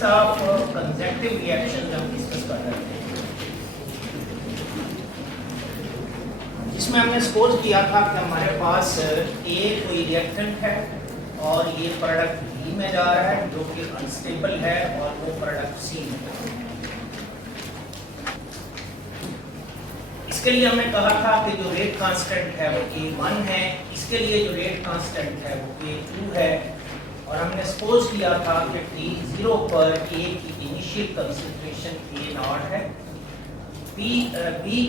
Kinetics of consecutive reaction हम discuss कर रहे थे, जिसमें हमने सपोज किया था कि हमारे पास ए कोई रिएक्टेंट है और ये प्रोडक्ट बी में जा रहा है जो कि अनस्टेबल है और वो प्रोडक्ट सी में जा रहा है। इसके लिए हमने कहा था कि जो रेट कांस्टेंट है वो A1 है, इसके लिए जो रेट कांस्टेंट है वो A2 है, और हमने सपोज किया था कि T0 पर A की इनिशियल कंसंट्रेशन A0 है, B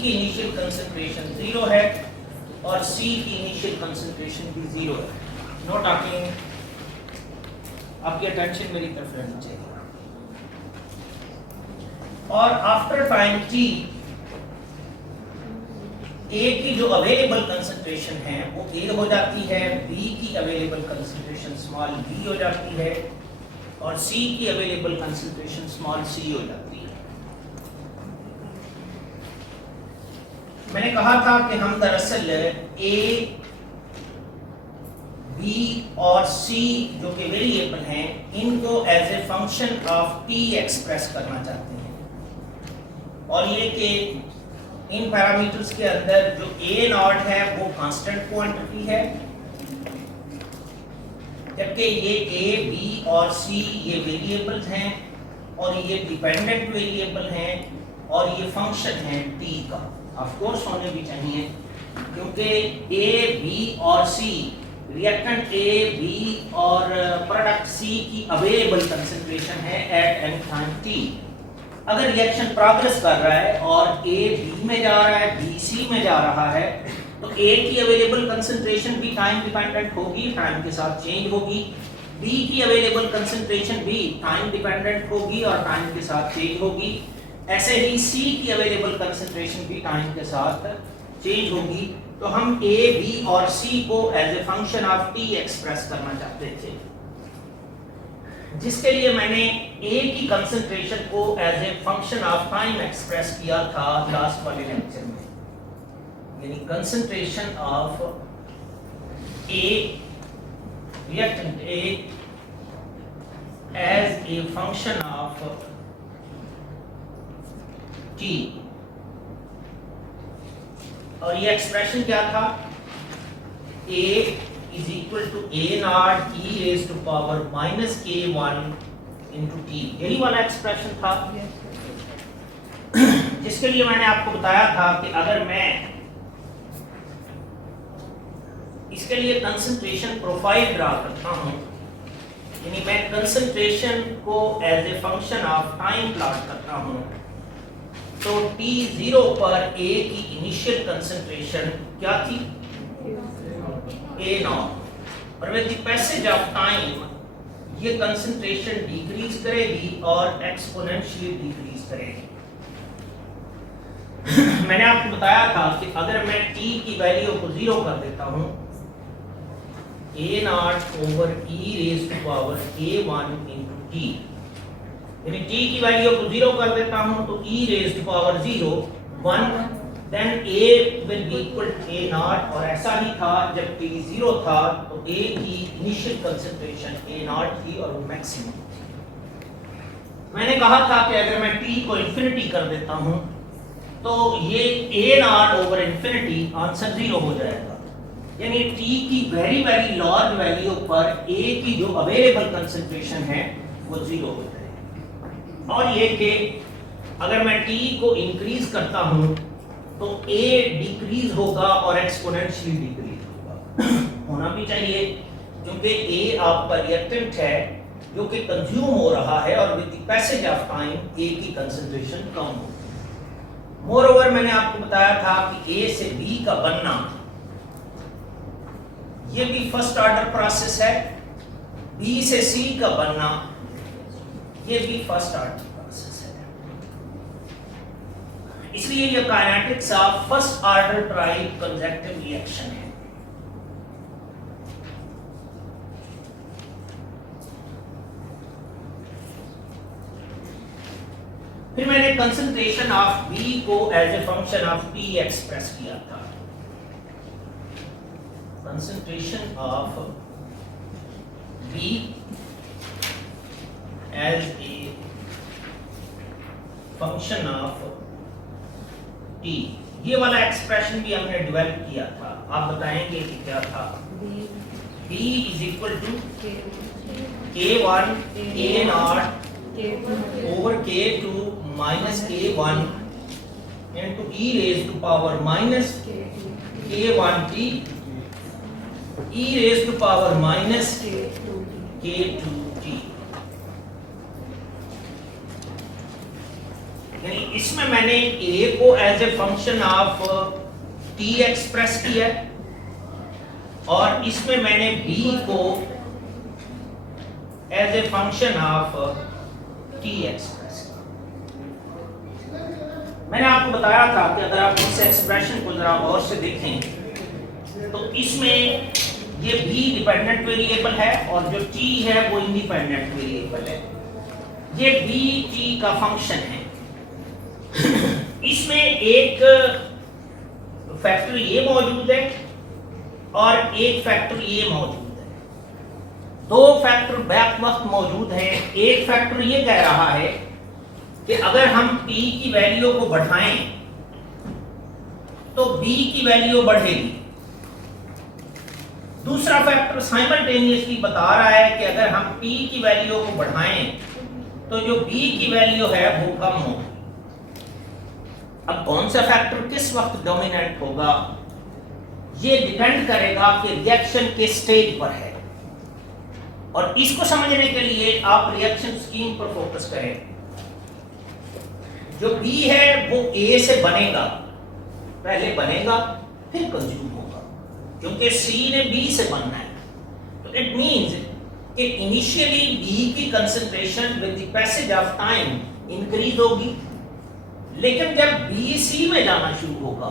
की इनिशियल कंसंट्रेशन 0 है और C की इनिशियल कंसंट्रेशन भी 0 है। नो टॉकिंग, आपकी अटेंशन मेरी तरफ रहनी चाहिए। और आफ्टर टाइम T A की जो अवेलेबल कंसंट्रेशन है वो A हो जाती है, B की अवेलेबल कंसंट्रेशन स्मॉल b हो जाती है और C की अवेलेबल कंसंट्रेशन स्मॉल c हो जाती है। मैंने कहा था कि हम दरअसल A, B और C जो कि वेरिएबल हैं, इनको as a function of T express करना चाहते हैं, और ये कि इन पैरामीटर्स के अंदर जो A0 है वो कांस्टेंट क्वांटिटी है, जबकि ये A, B और C ये वेरिएबल्स हैं और ये डिपेंडेंट वेरिएबल हैं और ये फंक्शन है T का। ऑफ कोर्स होने भी चाहिए, क्योंकि A, B और C रिएक्टेंट A, B और प्रोडक्ट C की अवेलेबल कंसंट्रेशन है एट एनी टाइम T। अगर रिएक्शन प्रोग्रेस कर रहा है और A B में जा रहा है, B C में जा रहा है, तो A की अवेलेबल कंसंट्रेशन भी टाइम डिपेंडेंट होगी, टाइम के साथ चेंज होगी। B की अवेलेबल कंसंट्रेशन भी टाइम डिपेंडेंट होगी और टाइम के साथ चेंज होगी। ऐसे ही C की अवेलेबल कंसंट्रेशन भी टाइम के साथ चेंज होगी। तो हम A, B और C को as a function of T express करना चाहते थे, जिसके लिए मैंने A की कंसंट्रेशन को as a function of time express किया था लास्ट वाले लेक्चर में, यानी concentration of A, reactant A as a function of T। और ये एक्सप्रेशन क्या था? A is equal to A0 e raised to power minus K1 into T। यही वाला एक्सप्रेशन था, जिसके लिए मैंने आपको बताया था कि अगर मैं इसके लिए कंसंट्रेशन प्रोफाइल ड्रा करता हूं, यानी मैं कंसंट्रेशन को as a function of time plot करता हूं, तो T0 पर A की इनिशियल कंसंट्रेशन क्या थी? A0, और with the passage of time ये कंसंट्रेशन डिक्रीज करेगी और एक्सपोनेंशियली डिक्रीज करेगी। मैंने आपको बताया था कि अगर मैं T की वैल्यू को 0 कर देता हूं, A0 over e raised to power A1 into T, यानी T की वैल्यू को 0 कर देता हूं तो e raised to power 0 1, then A will be equal to A0, और ऐसा ही था जब T 0 था तो A की इनिशियल कंसंट्रेशन A0 थी और वो मैक्सिमम थी। मैंने कहा था कि अगर मैं T को इंफिनिटी कर देता हूं तो ये A0 ओवर इंफिनिटी आंसर 0 हो जाएगा, यानी T की वेरी वेरी लार्ज वैल्यू पर A की जो अवेलेबल कंसंट्रेशन है वो 0 हो जाएगी। और ये कि अगर मैं T को इंक्रीज करता हूं तो A डिक्रीज होगा और एक्सपोनेंशियली डिक्रीज होगा। होना भी चाहिए, क्योंकि A आपका रिएक्टेंट है जो कि कंज्यूम हो रहा है और with the passage of time A की कंसंट्रेशन कम होगी। मोरओवर मैंने आपको बताया था कि A से B का बनना ये भी फर्स्ट ऑर्डर प्रोसेस है, B से C का बनना ये भी फर्स्ट ऑर्डर प्रोसेस है। इसलिए ये kinetics of first order type consecutive reaction है। फिर मैंने कंसंट्रेशन ऑफ B को as a function of T express किया था। Concentration of B as a function of T. ये वाला एक्सप्रेशन भी हमने डेवलप किया था, आप बताएंगे कि क्या था। b is equal to k1 a naught over k2 minus k1 into e raised to power minus k1t e raised to power minus k2t। यानी इसमें मैंने a को as a function of t express किया है और इसमें मैंने b को as a function of t express किया। मैंने आपको बताया था कि अगर आप इस एक्सप्रेशन को जरा गौर से देखें तो इसमें ये b डिपेंडेंट वेरिएबल है और जो t है वो इंडिपेंडेंट वेरिएबल है। ये b t का फंक्शन है। इसमें एक फैक्टर ये मौजूद है और एक फैक्टर ये मौजूद है। दो फैक्टर बैक वक्त मौजूद है। एक फैक्टर ये कह रहा है कि अगर हम t की वैल्यू को बढ़ाएं तो b की वैल्यू बढ़ेगी। दूसरा फैक्टर साइमल्टेनियसली बता रहा है कि अगर हम p की वैल्यू को बढ़ाएं तो जो b की वैल्यू है वो कम होगी। अब कौन सा फैक्टर किस वक्त डोमिनेंट होगा ये डिपेंड करेगा कि रिएक्शन किस स्टेज पर है। और इसको समझने के लिए आप रिएक्शन स्कीम पर फोकस करें। जो B है वो A से बनेगा, पहले बनेगा फिर कंज्यूम होगा, क्योंकि C ने B से बनना है। तो इट मींस कि इनिशियली B की concentration with the passage of time increase होगी, लेकिन जब B C में जाना शुरू होगा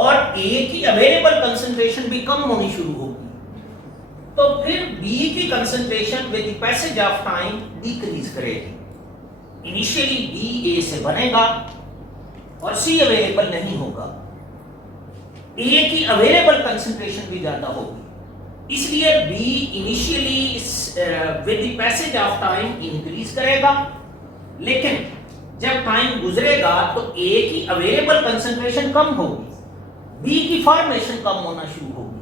और A की अवेलेबल कंसंट्रेशन भी कम होनी शुरू होगी तो फिर B की concentration with the passage of time decrease करेगी। इनिशियली B A से बनेगा और C अवेलेबल नहीं होगा। A की अवेलेबल कंसंट्रेशन भी ज्यादा होगी, इसलिए B initially with the passage of time increase करेगा, लेकिन जब टाइम गुजरेगा तो A की अवेलेबल कंसंट्रेशन कम होगी, B की फॉर्मेशन कम होना शुरू होगी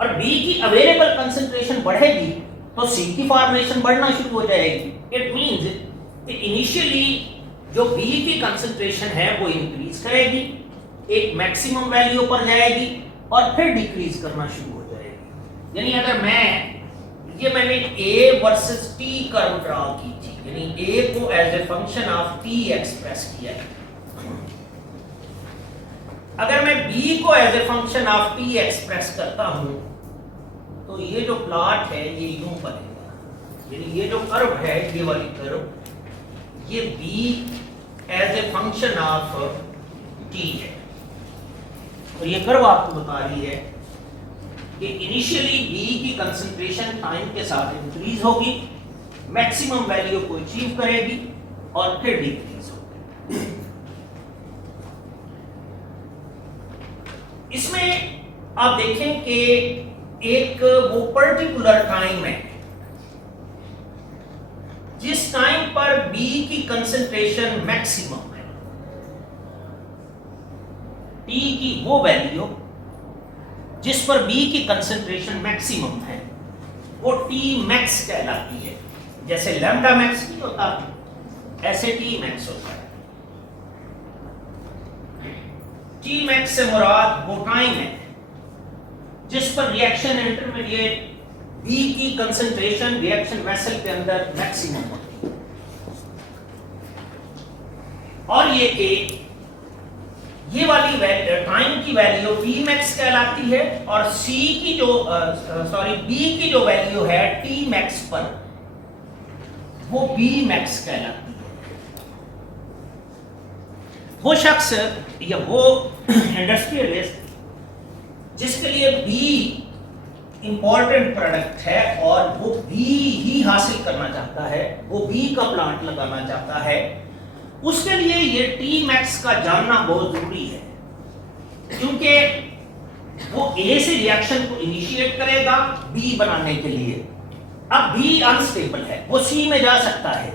और B की अवेलेबल कंसंट्रेशन बढ़ेगी तो C की फॉर्मेशन बढ़ना शुरू हो जाएगी। इट मींस कि इनिशियली जो B की कंसंट्रेशन है वो इंक्रीज करेगी, एक मैक्सिमम वैल्यू पर जाएगी और फिर डिक्रीज करना शुरू हो जाएगी। यानी अगर मैंने A versus T curve draw की थी, यानी A को as a function of T express किया है। अगर मैं B को as a function of T express करता हूं तो ये जो प्लॉट है ये यूं बनेगा, यानी ये जो कर्व है ये वाली कर्व, ये B as a function of T है। और ये कर्व आपको बता रही है कि इनिशियली B की कंसंट्रेशन टाइम के साथ इंक्रीज होगी, मैक्सिमम वैल्यू को अचीव करेगी और फिर डिक्रीज होगी। इसमें आप देखें कि एक वो पर्टिकुलर टाइम है जिस टाइम पर B की कंसंट्रेशन मैक्सिमम है। T की वो वैल्यू जिस पर B की कंसंट्रेशन मैक्सिमम है वो T मैक्स कहलाती है। जैसे लैम्डा मैक्स नहीं होता ऐसे T मैक्स होता है। T मैक्स से मुराद वो टाइम है जिस पर रिएक्शन इंटरमीडिएट B की कंसंट्रेशन रिएक्शन वेसल के अंदर मैक्सिमम होती है। और ये वाली टाइम की वैल्यू T मैक्स कहलाती है और B की जो वैल्यू है T मैक्स पर वो B मैक्स कहलाती है। वो शख्स या वो इंडस्ट्रियलिस्ट जिसके लिए B इंपॉर्टेंट प्रोडक्ट है और वो B ही हासिल करना चाहता है, वो B का प्लांट लगाना चाहता है, उसके लिए ये T मैक्स का जानना बहुत जरूरी है, क्योंकि वो A से रिएक्शन को इनिशिएट करेगा B बनाने के लिए। अब B अनस्टेबल है, वो C में जा सकता है,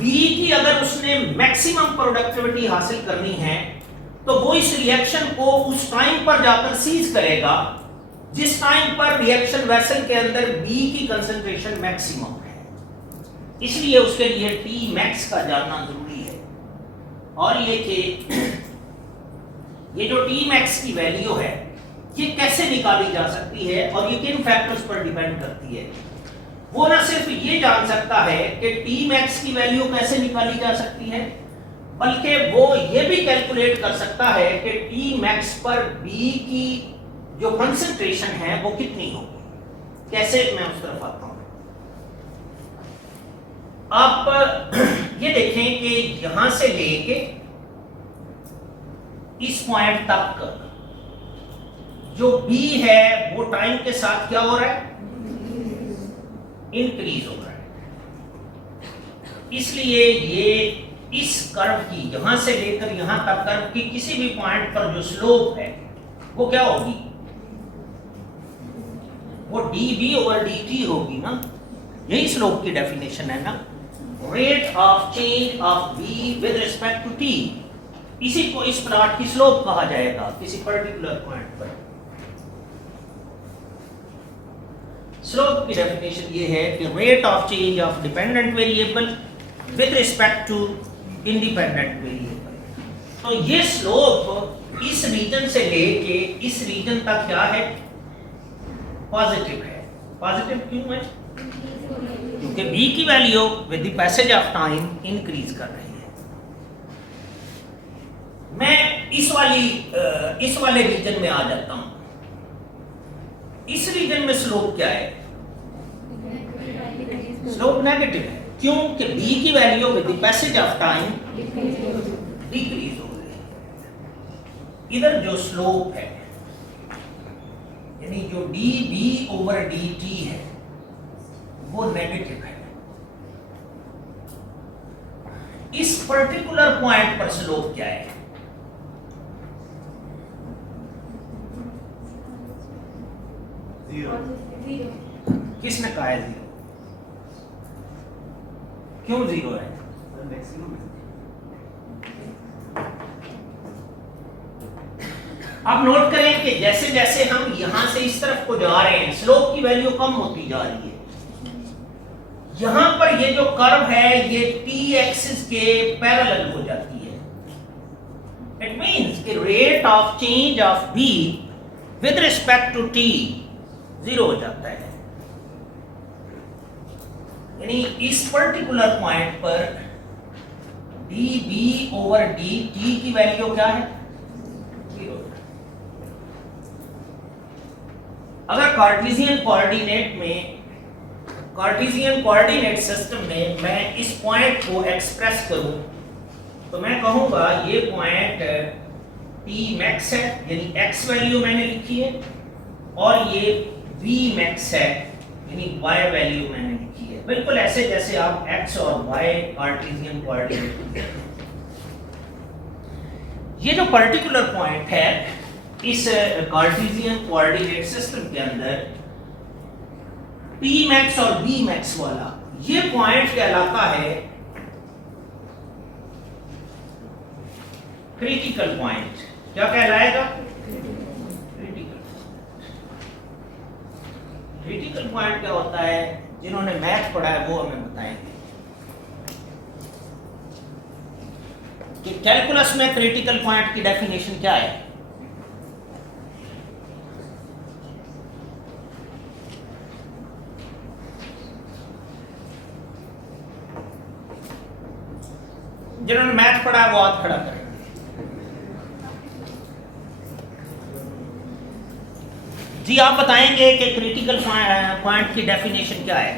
बी की अगर उसने मैक्सिमम प्रोडक्टिविटी हासिल करनी है तो वो इस रिएक्शन को उस टाइम पर जाकर सीज करेगा जिस टाइम पर रिएक्शन वेसल के अंदर बी की कंसंट्रेशन मैक्सिमम है। इसलिए उसके लिए टी मैक्स का जानना जरूरी है। और ये कि ये जो टी मैक्स की वैल्यू है ये कैसे निकाली जा सकती है और ये किन फैक्टर्स पर डिपेंड करती है। वो ना सिर्फ ये जान सकता है कि टी मैक्स की वैल्यू कैसे निकाली जा सकती है, बल्कि वो ये भी कैलकुलेट कर सकता है कि टी मैक्स पर बी की जो कंसंट्रेशन है वो कितनी होगी। कैसे, मैं उस तरफ आता हूं। आप ये देखें कि यहां से लेके इस पॉइंट तक जो बी है वो टाइम के साथ क्या हो रहा है, इंक्रीज हो रहा है। इसलिए ये इस कर्व की यहां से लेकर यहां तक कर्व की किसी भी पॉइंट पर जो स्लोप है वो क्या होगी, वो dB ओवर dt होगी ना। यही स्लोप की डेफिनेशन है ना, rate of change of b with respect to t। इसी को इस प्लॉट की स्लोप कहा जाएगा किसी पर्टिकुलर पॉइंट पर। स्लोप की डेफिनेशन ये है कि rate of change of dependent variable with respect to independent variable. तो ये स्लोप इस रीजन से लेके इस रीजन तक क्या है, पॉजिटिव है। पॉजिटिव क्यों है, क्योंकि b की value with the passage of time increase कर रही है। मैं इस वाले रीजन में आ जाता हूं। इस रीजन में स्लोप क्या है, स्लोप नेगेटिव है। क्यों कि b की value with the passage of time decrease हो रही है। इधर जो स्लोप है यानी जो dB ओवर dt है वो नेगेटिव है। इस पर्टिकुलर पॉइंट पर स्लोप क्या है, किसने कहा है जीरो, क्यों जीरो है, आप नोट करें कि जैसे जैसे हम यहां से इस तरफ को जा रहे हैं स्लोप की वैल्यू कम होती जा रही है। यहां पर ये जो कर्व है ये t एक्सिस के पैरेलल हो जाती है। इट मींस कि rate of change of b with respect to t zero हो जाता है। यानी इस पर्टिकुलर पॉइंट पर dB ओवर dt की वैल्यू क्या है, जीरो। अगर कार्टेशियन कोऑर्डिनेट सिस्टम में मैं इस पॉइंट को एक्सप्रेस करूं तो मैं कहूंगा ये पॉइंट t मैक्स है, यानी x वैल्यू मैंने लिखी है, और ये v मैक्स है यानी y वैल्यू मैंने लिखी है। बिल्कुल ऐसे जैसे आप x और y कार्टेशियन कोऑर्डिनेट। ये जो पर्टिकुलर पॉइंट है इस कार्टेशियन कोऑर्डिनेट सिस्टम के अंदर p मैक्स और v मैक्स वाला ये पॉइंट कहलाता है क्रिटिकल पॉइंट। क्या कहलाएगा, क्रिटिकल पॉइंट क्या होता है, जिन्होंने मैथ पढ़ा है वो हमें बताएंगे कि कैलकुलस में क्रिटिकल पॉइंट की डेफिनेशन क्या है। जिन्होंने मैथ पढ़ा है वो हाथ खड़ा करें। जी आप बताएंगे कि क्रिटिकल पॉइंट की डेफिनेशन क्या है।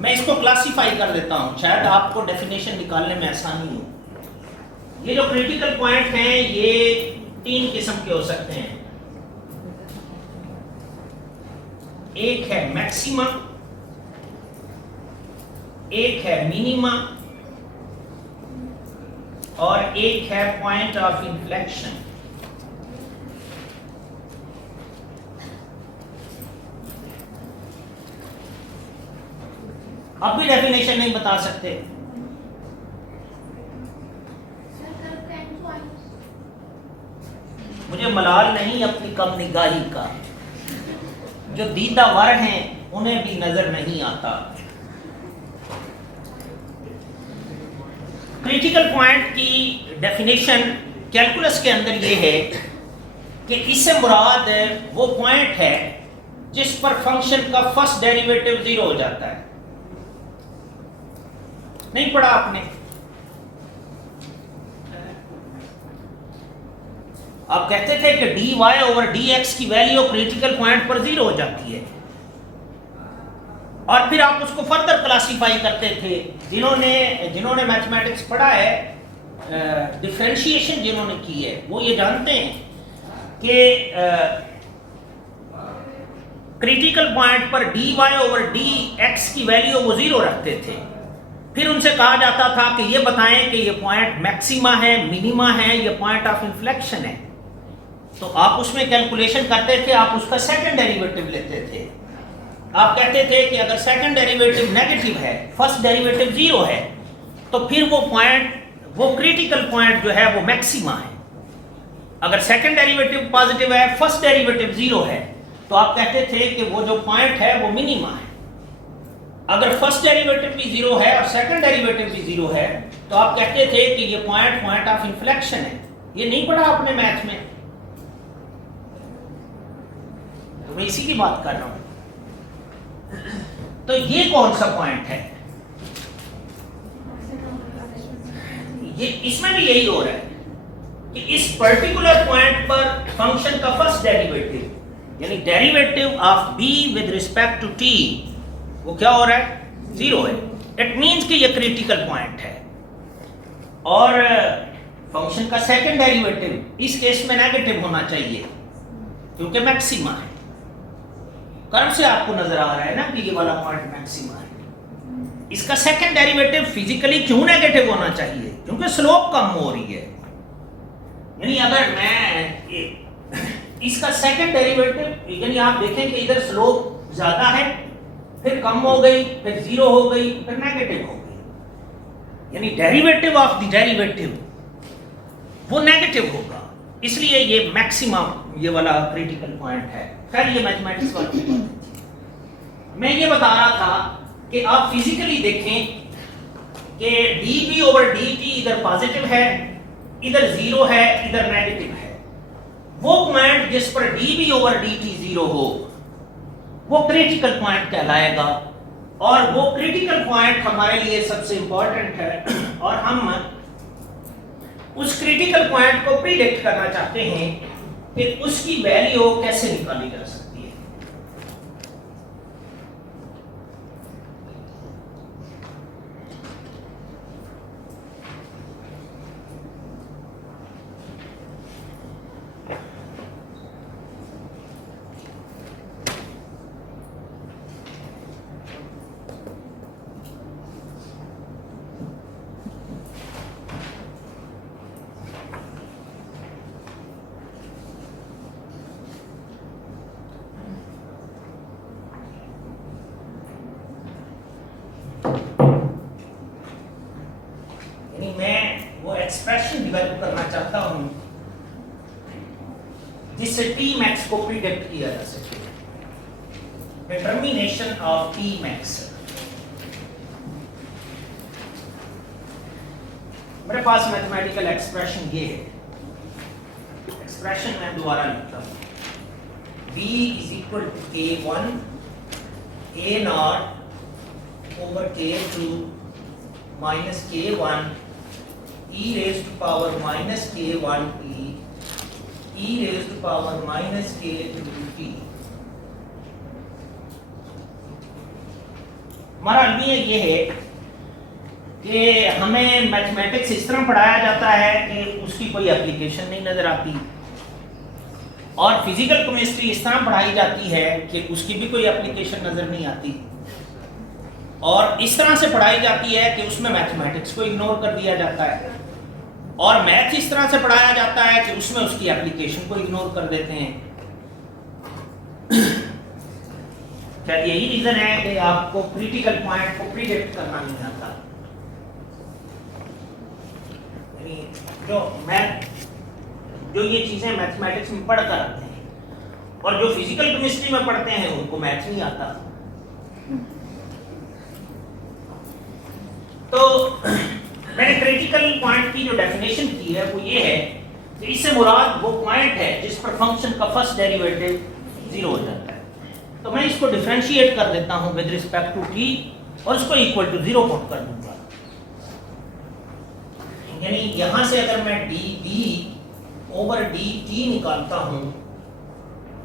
मैं इसको क्लासिफाई कर देता हूं, शायद आपको डेफिनेशन निकालने में आसानी हो। ये जो क्रिटिकल पॉइंट हैं ये 3 किस्म के हो सकते हैं। एक है मैक्सिमा, एक है मिनिमा और एक है पॉइंट ऑफ इन्फ्लेक्शन। अब भी डेफिनेशन नहीं बता सकते। मुझे मलाल नहीं अपनी कम निगाही का, जो दीदावर हैं उन्हें भी नजर नहीं आता। क्रिटिकल पॉइंट की डेफिनेशन कैलकुलस के अंदर ये है कि इससे मुराद वो पॉइंट है जिस पर फंक्शन का फर्स्ट डेरिवेटिव 0 हो जाता है। नहीं पढ़ा आपने? आप कहते थे कि dy/dx की वैल्यू क्रिटिकल पॉइंट पर 0 हो जाती है, और फिर आप उसको फर्दर क्लासिफाई करते थे। जिन्होंने मैथमेटिक्स पढ़ा है, डिफरेंशिएशन जिन्होंने की है, वो ये जानते हैं कि क्रिटिकल पॉइंट पर dy/dx की वैल्यू वो 0 रखते थे। फिर उनसे कहा जाता था कि ये बताएं कि ये पॉइंट मैक्सिमा है, मिनिमा है, ये पॉइंट ऑफ इन्फ्लेक्शन है। तो आप उसमें कैलकुलेशन करते थे, आप उसका सेकंड डेरिवेटिव लेते थे। आप कहते थे कि अगर सेकंड डेरिवेटिव नेगेटिव है, फर्स्ट डेरिवेटिव 0 है, तो फिर वो पॉइंट, वो क्रिटिकल पॉइंट जो है वो मैक्सिमा है। अगर सेकंड डेरिवेटिव पॉजिटिव है, फर्स्ट डेरिवेटिव 0 है, तो आप कहते थे कि वो जो पॉइंट है वो मिनिमा है। अगर फर्स्ट डेरिवेटिव भी 0 है और सेकंड डेरिवेटिव भी 0 है, तो आप कहते थे कि ये पॉइंट ऑफ इन्फ्लेक्शन है। ये नहीं पढ़ा आपने मैथ में? तो मैं इसी की बात कर रहा हूं। तो ये कौन सा पॉइंट है? ये इसमें भी यही हो रहा है कि इस पर्टिकुलर पॉइंट पर फंक्शन का फर्स्ट डेरिवेटिव, यानी derivative of b with respect to t, वो क्या हो रहा है? 0 है। इट मींस कि ये क्रिटिकल पॉइंट है। और फंक्शन का सेकंड डेरिवेटिव इस केस में नेगेटिव होना चाहिए क्योंकि मैक्सिमा है। कर्व से आपको नजर आ रहा है ना कि ये वाला पॉइंट मैक्सिमा है। इसका सेकंड डेरिवेटिव फिजिकली क्यों नेगेटिव होना चाहिए? क्योंकि स्लोप कम हो रही है। यानी अगर मैं इसका सेकंड डेरिवेटिव, यानी आप देखें कि इधर स्लोप ज्यादा है, फिर कम हो गई, फिर 0 हो गई, फिर नेगेटिव हो गई, यानी डेरिवेटिव ऑफ द डेरिवेटिव वो नेगेटिव होगा। इसलिए ये मैक्सिमम, ये वाला क्रिटिकल पॉइंट है। खैर ये मैथमेटिक्स वाली बात है। मैं ये बता रहा था कि आप फिजिकली देखें कि dv/dt इधर पॉजिटिव है, इधर 0 है, इधर नेगेटिव है। वो पॉइंट जिस पर dv/dt 0 हो वो क्रिटिकल पॉइंट कहलाएगा, और वो क्रिटिकल पॉइंट हमारे लिए सबसे इंपॉर्टेंट है। और हम उस क्रिटिकल पॉइंट को प्रिडिक्ट करना चाहते हैं कि उसकी वैल्यू कैसे निकाली जा सकती है। एक्सप्रेशन डेवलप करना चाहता हूं जिससे टी मैक्स को प्रिडिक्ट किया जा सके। Determination of T max. मेरे पास मैथमेटिकल एक्सप्रेशन ये है। एक्सप्रेशन मैं दोबारा लिखता हूं। b is equal to k1 a naught over k2 minus k1 e raised to power minus k1t e raised to power minus k2t। हमारा अलमिया ये है कि हमें मैथमेटिक्स इस तरह पढ़ाया जाता है कि उसकी कोई एप्लीकेशन नहीं नजर आती, और फिजिकल केमिस्ट्री इस तरह पढ़ाई जाती है कि उसकी भी कोई एप्लीकेशन नजर नहीं आती, और इस तरह से पढ़ाई जाती है कि उसमें मैथमेटिक्स को इग्नोर कर दिया जाता है, और मैथ इस तरह से पढ़ाया जाता है कि उसमें उसकी एप्लीकेशन को इग्नोर कर देते हैं। शायद यही रीजन है कि आपको क्रिटिकल पॉइंट को प्रिडिक्ट करना नहीं आता। यानी जो ये चीजें मैथमेटिक्स में पढ़ कर आते हैं और जो फिजिकल केमिस्ट्री में पढ़ते हैं उनको मैथ्स नहीं आता। तो मैंने क्रिटिकल पॉइंट की जो डेफिनेशन की है वो ये है कि इससे मुराद वो पॉइंट है जिस पर फंक्शन का फर्स्ट डेरिवेटिव 0 हो जाता है। तो मैं इसको डिफरेंशिएट कर देता हूं विद रिस्पेक्ट टू t और उसको इक्वल टू 0 पुट कर दूंगा। यानी यहां से अगर मैं dd ओवर dt निकालता हूं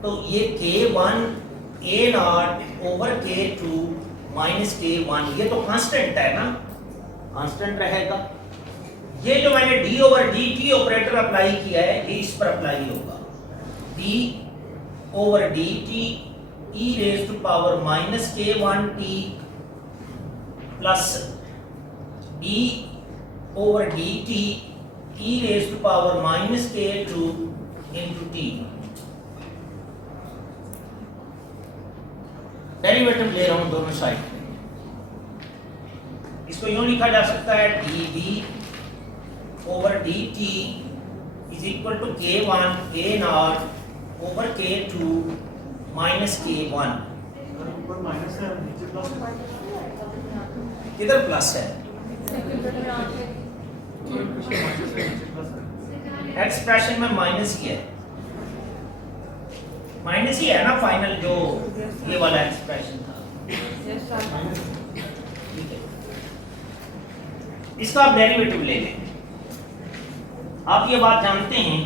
तो ये k1 a0 over k2 minus k1 ये तो कांस्टेंट है ना, कांस्टेंट रहेगा। ये जो मैंने d over dt operator apply किया है ये इस पर अप्लाई होगा। d over dt e raise to power minus k1t plus d over dt e raise to power minus k2 into t। Derivative ले रहा हूं दोनों साइड में। इसको यूं लिखा जा सकता है dv over dt is equal to k1 a0 over k2 minus k1। ऊपर माइनस है नीचे प्लस है। किधर प्लस है? एक्सप्रेशन में माइनस ही है, माइनस ही है ना फाइनल जो ये वाला एक्सप्रेशन था। ठीक है, इसका आप डेरिवेटिव ले लें। आप ये बात जानते हैं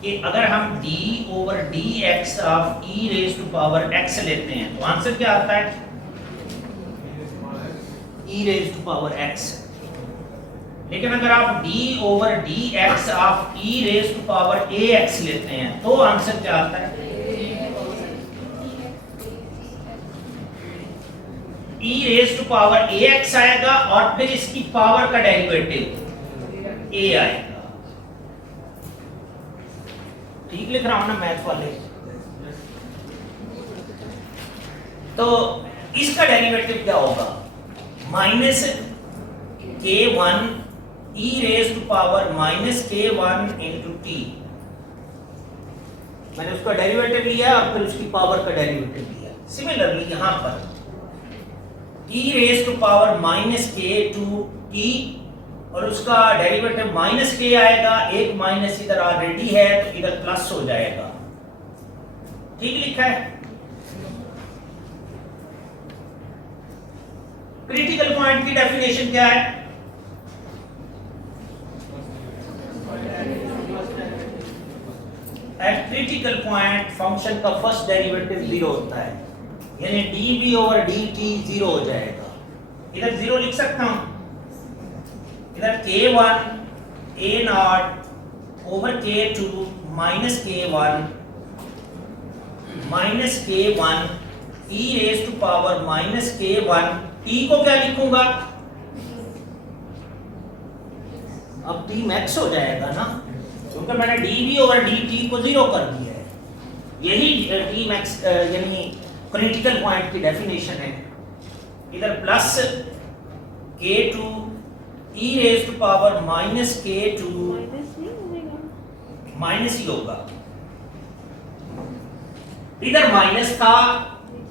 कि अगर हम d over dx of e raise to power x लेते हैं तो आंसर क्या आता है? e raise to power x। लेकिन अगर आप d over dx of e raise to power ax लेते हैं तो आंसर क्या आता है? e raise to power ax आएगा और फिर इसकी पावर का डेरिवेटिव a आएगा। ठीक लिख रहा हूं ना मैथ वाले? तो इसका डेरिवेटिव क्या होगा? Minus k1 e raise to power minus k1 into t। मैंने उसका डेरिवेटिव लिया और फिर उसकी पावर का डेरिवेटिव लिया। सिमिलरली यहां पर e raise to power minus k2 t और उसका डेरिवेटिव माइनस k आएगा। एक माइनस इधर ऑलरेडी है तो इधर प्लस हो जाएगा। ठीक लिखा है? क्रिटिकल पॉइंट की डेफिनेशन क्या है? एट क्रिटिकल पॉइंट फंक्शन का फर्स्ट डेरिवेटिव 0 होता है, यानी dv ओवर dt 0 हो जाएगा। इधर 0 लिख सकता हूं, इधर k1 a0 over k2 minus k1 minus k1 e raise to power minus k1 t को क्या लिखूंगा? अब t मैक्स हो जाएगा ना, क्योंकि मैंने dv ओवर dt को 0 कर दिया है। यही t मैक्स यानी क्रिटिकल पॉइंट की डेफिनेशन है। इधर plus k2 e raise to power minus k2 minus ही होगा। इधर माइनस था,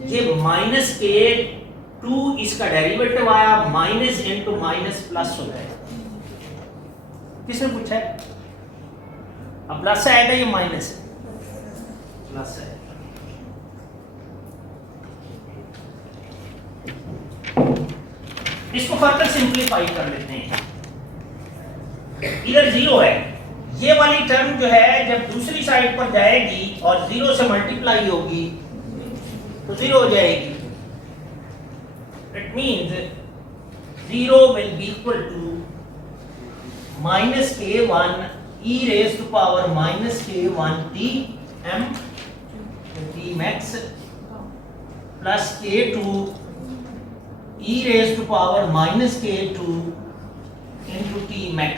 ये माइनस k2 इसका डेरिवेटिव आया, माइनस इनटू माइनस प्लस हो जाएगा। किसने पूछा है? अब प्लस आएगा ये माइनस प्लस है। इसको फर्दर सिंपलीफाई कर लेते हैं। इधर 0 है, ये वाली टर्म जो है जब दूसरी साइड पर जाएगी और 0 से मल्टीप्लाई होगी तो 0 हो जाएगी। It means 0 will be equal to minus k1 e raise to power minus k1 t m t max plus k2 e raise to power minus k2 into t max।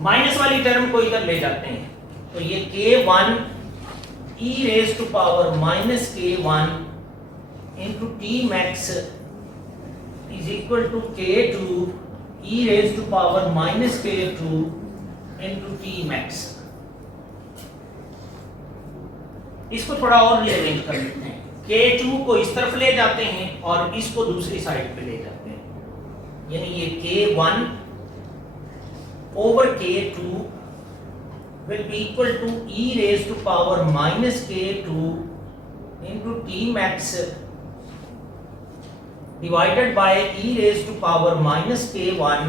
Minus वाली term को इधर ले जाते हैं तो ये k1 e raised to power minus k1 into t max is equal to k2 e raised to power minus k2 into t max। इसको थोड़ा और रिअरेंज कर लेते हैं। k2 को इस तरफ ले जाते हैं और इसको दूसरी साइड पे ले जाते हैं, यानी ये k1 over k2 will be equal to e raised to power minus k2 into t max divided by e raised to power minus k1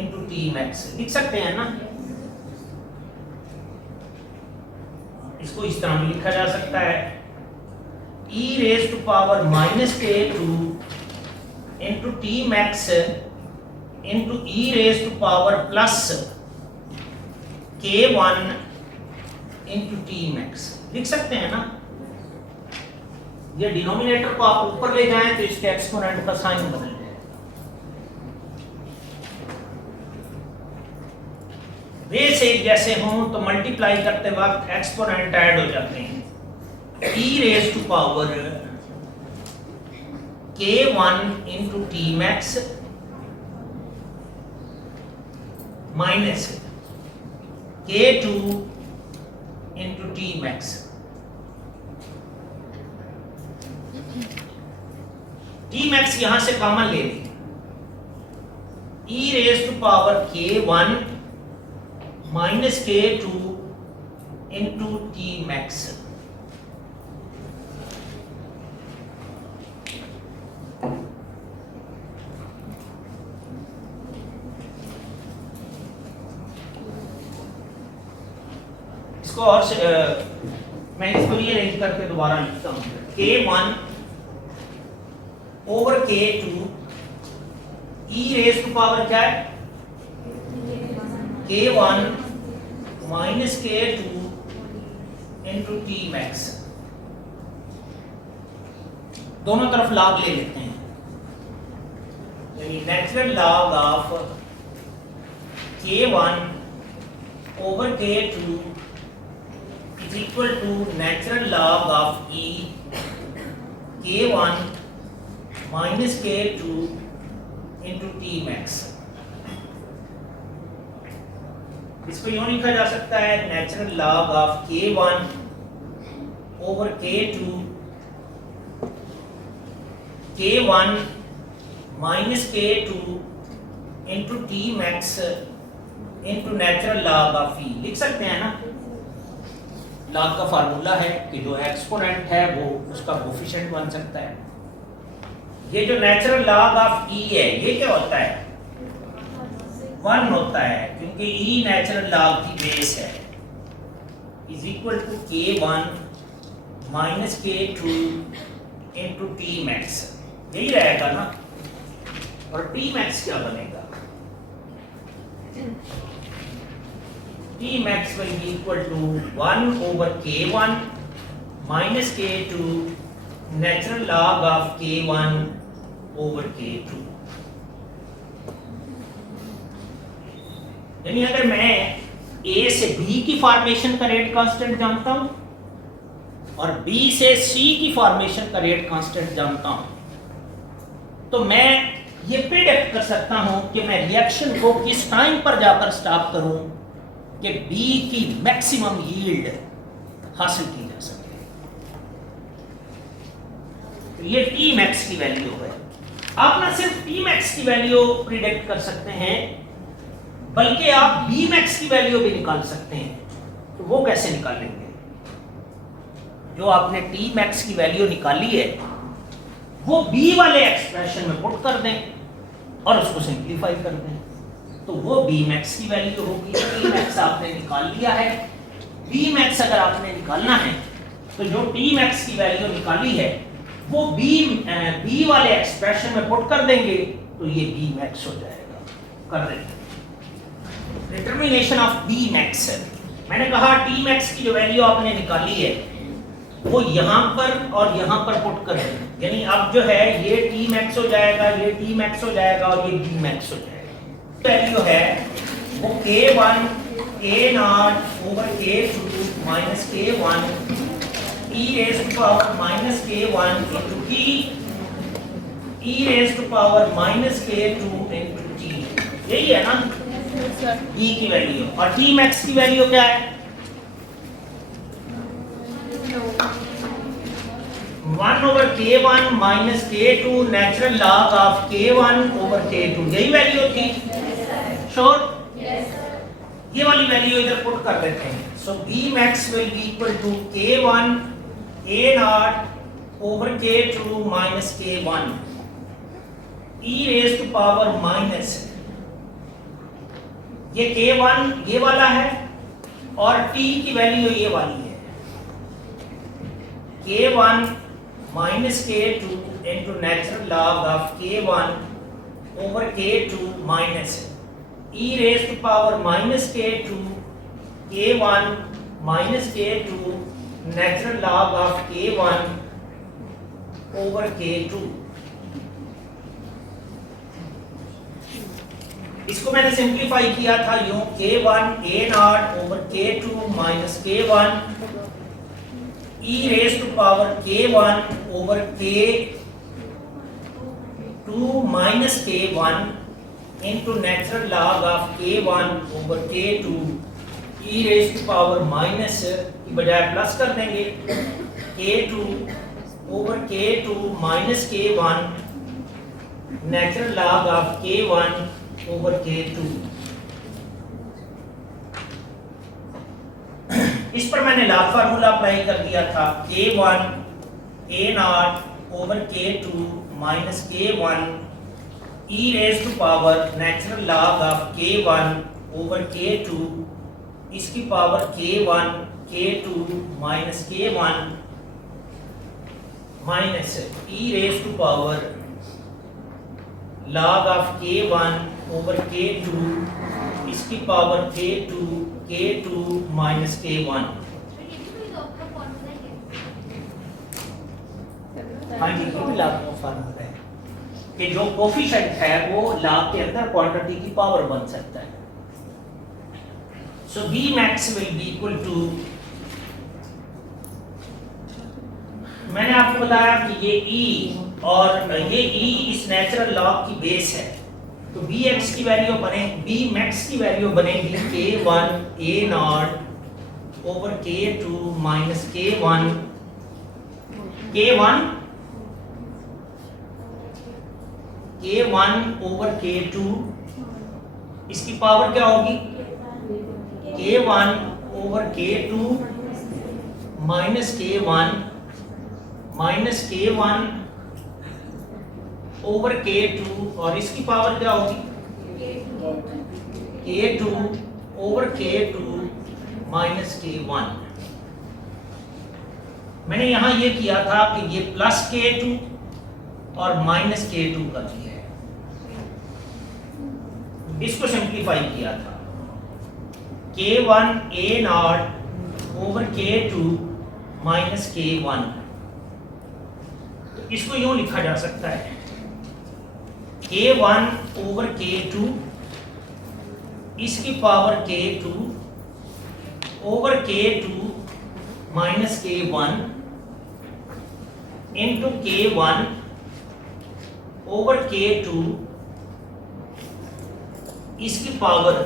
into t max। लिख सकते हैं ना, इसको इस तरह भी लिखा जा सकता है e raised to power minus k2 into t max into e raised to power plus k1 into t max। लिख सकते हैं ना, ये डिनोमिनेटर को आप ऊपर ले जाएं तो इसके एक्सपोनेंट का साइन बदल जाएगा। वे से जैसे हों तो मल्टीप्लाई करते वक्त एक्सपोनेंट ऐड हो जाते हैं। e raised to power k1 into t max minus k2 into t max। t max यहां से कॉमन ले लें, e raised to power k1 minus k2 into t max। इसको और मैं इसको ये अरेंज करके दोबारा लिखता हूँ, k1 over k2 e raised to power क्या है k1 minus k2 into t max। दोनों तरफ log ले लेते हैं, यानी natural log of k1 over k2 is equal to natural log of e k1 minus k2 into t max। इसको यूं लिखा जा सकता है natural log of k1 over k2 k1 minus k2 into t max into natural log of e। लिख सकते हैं ना, लॉग का फार्मूला है कि जो एक्सपोनेंट है वो उसका कोफिशिएंट बन सकता है। ये जो नेचुरल लॉग ऑफ e है ये क्या होता है, 1 होता है, क्योंकि e नेचुरल लॉग की बेस है, is equal to k1 minus k2 into t max. यही रहेगा ना, और t मैक्स क्या बनेगा, t max will be equal to 1 over k1 minus k2 natural log of k1 over k2। यानी अगर मैं a से b की फॉर्मेशन का रेट कांस्टेंट जानता हूं और b से c की फॉर्मेशन का रेट कांस्टेंट जानता हूं, तो मैं ये प्रिडिक्ट कर सकता हूं कि मैं रिएक्शन को किस टाइम पर जाकर स्टॉप करूं कि B की मैक्सिमम यील्ड हासिल की जा सके। तो ये T मैक्स की वैल्यू है। आप ना सिर्फ T मैक्स की वैल्यू प्रिडिक्ट कर सकते हैं, बल्कि आप B मैक्स की वैल्यू भी निकाल सकते हैं। तो वो कैसे निकालेंगे, जो आपने T मैक्स की वैल्यू निकाली है वो B वाले एक्सप्रेशन में पुट कर दें और उसको सिंप्लीफाई कर दें, तो वो B मैक्स की वैल्यू होगी। T मैक्स आपने निकाल लिया है, B मैक्स अगर आपने निकालना है तो जो T मैक्स की वैल्यू निकाली है वो B वाले एक्सप्रेशन में पुट कर देंगे तो ये B मैक्स हो जाएगा। कर देंगे डिटर्मिनेशन ऑफ B मैक्स। मैंने कहा T मैक्स की जो वैल्यू आपने निकाली है वो यहाँ पर और यहाँ पर पुट कर देंगे, यानी अब जो है ये T मैक्स हो जाएगा, ये T मैक्स हो जाएगा और ये B मैक्स हो जाएगा। वैल्यू है वो k1 k0 over k2 minus k1 e raised to power minus k1 into t e raised to power minus k2 into t, यही है ना b की वैल्यू। और t max की वैल्यू क्या है? 1 over k1 minus k2 natural log of k1 over k2, यही value थी। श्योर? ये वाली वैल्यू इधर पुट कर देते हैं। सो b max will be equal to k1 a naught over k2 minus k1 e raised to power minus, ये k1 ये वाला है और t की वैल्यू ये वाली है, k1 minus k2 into natural log of k1 over k2 minus e raised to power minus k2 k1 minus k2 natural log of k1 over k2। इसको मैंने सिंप्लीफाई किया था यूं, k1 a naught over k2 minus k1 e raised to power k1 over k2 minus k1 into natural log of k1 over k2 e raised to power minus की बजाय plus कर देंगे, k2 over k2 minus k1 natural log of k1 over k2। इस पर मैंने log formula apply कर दिया था, k1 a naught over k2 minus k1 e raised to power natural log of k1 over k2 इसकी power k1 k2 minus k1 minus e raised to power log of k1 over k2 इसकी power k2 minus k1। हाँ जी, ये भी लाभ का formula है कि जो कोफिशिएंट है वो लाभ के अंदर क्वांटिटी की पावर बन सकता है। सो b max will be equal to, मैंने आपको बताया कि ये e और ये e इस नेचुरल लॉग की बेस है, तो bx की वैल्यू बने, b max की वैल्यू बनेगी k1 a naught over k2 minus k1 over k2 इसकी पावर क्या होगी, k1 over k2 minus k1 over k2 और इसकी पावर क्या होगी, k2 over k2 minus k1। मैंने यहां ये किया था कि ये प्लस k2 और माइनस k2 कर दिया है, इसको सिंप्लीफाई किया था, k1 a naught over k2 minus k1, तो इसको यूं लिखा जा सकता है k1 over k2 इसकी power k2 over k2 minus k1 into k1 over k2 इसकी पावर,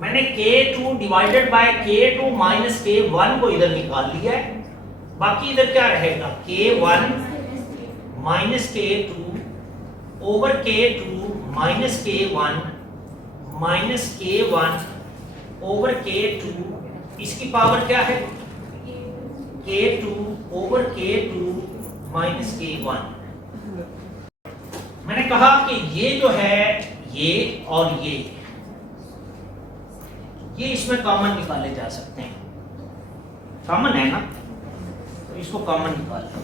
मैंने k2 divided by k2 minus k1 को इधर निकाल लिया है, बाकी इधर क्या रहेगा, k1 minus k2 over k2 minus k1 over k2 इसकी पावर क्या है, k2 over k2 minus k1। मैंने कहा कि ये जो है ये और ये इसमें कॉमन निकाले जा सकते हैं, कॉमन है ना, तो इसको कॉमन निकाल लो।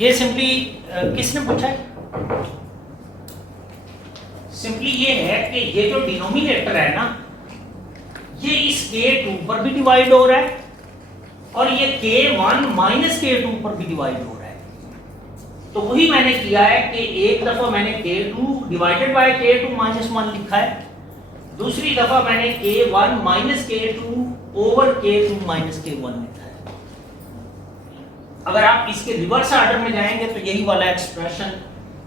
ये सिंपली किसने पूछा है, सिंपली ये है कि ये जो डिनोमिनेटर है ना, ये इस k2 पर भी डिवाइड हो रहा है और ये K1 माइनस K2 पर भी डिवाइड हो रहा है। तो वही मैंने किया है कि एक दफा मैंने K2 divided by K2 minus 1 लिखा है, दूसरी दफा मैंने K1 minus K2 over K2 minus K1 लिखा है। अगर आप इसके रिवर्स ऑर्डर में जाएंगे तो यही वाला expression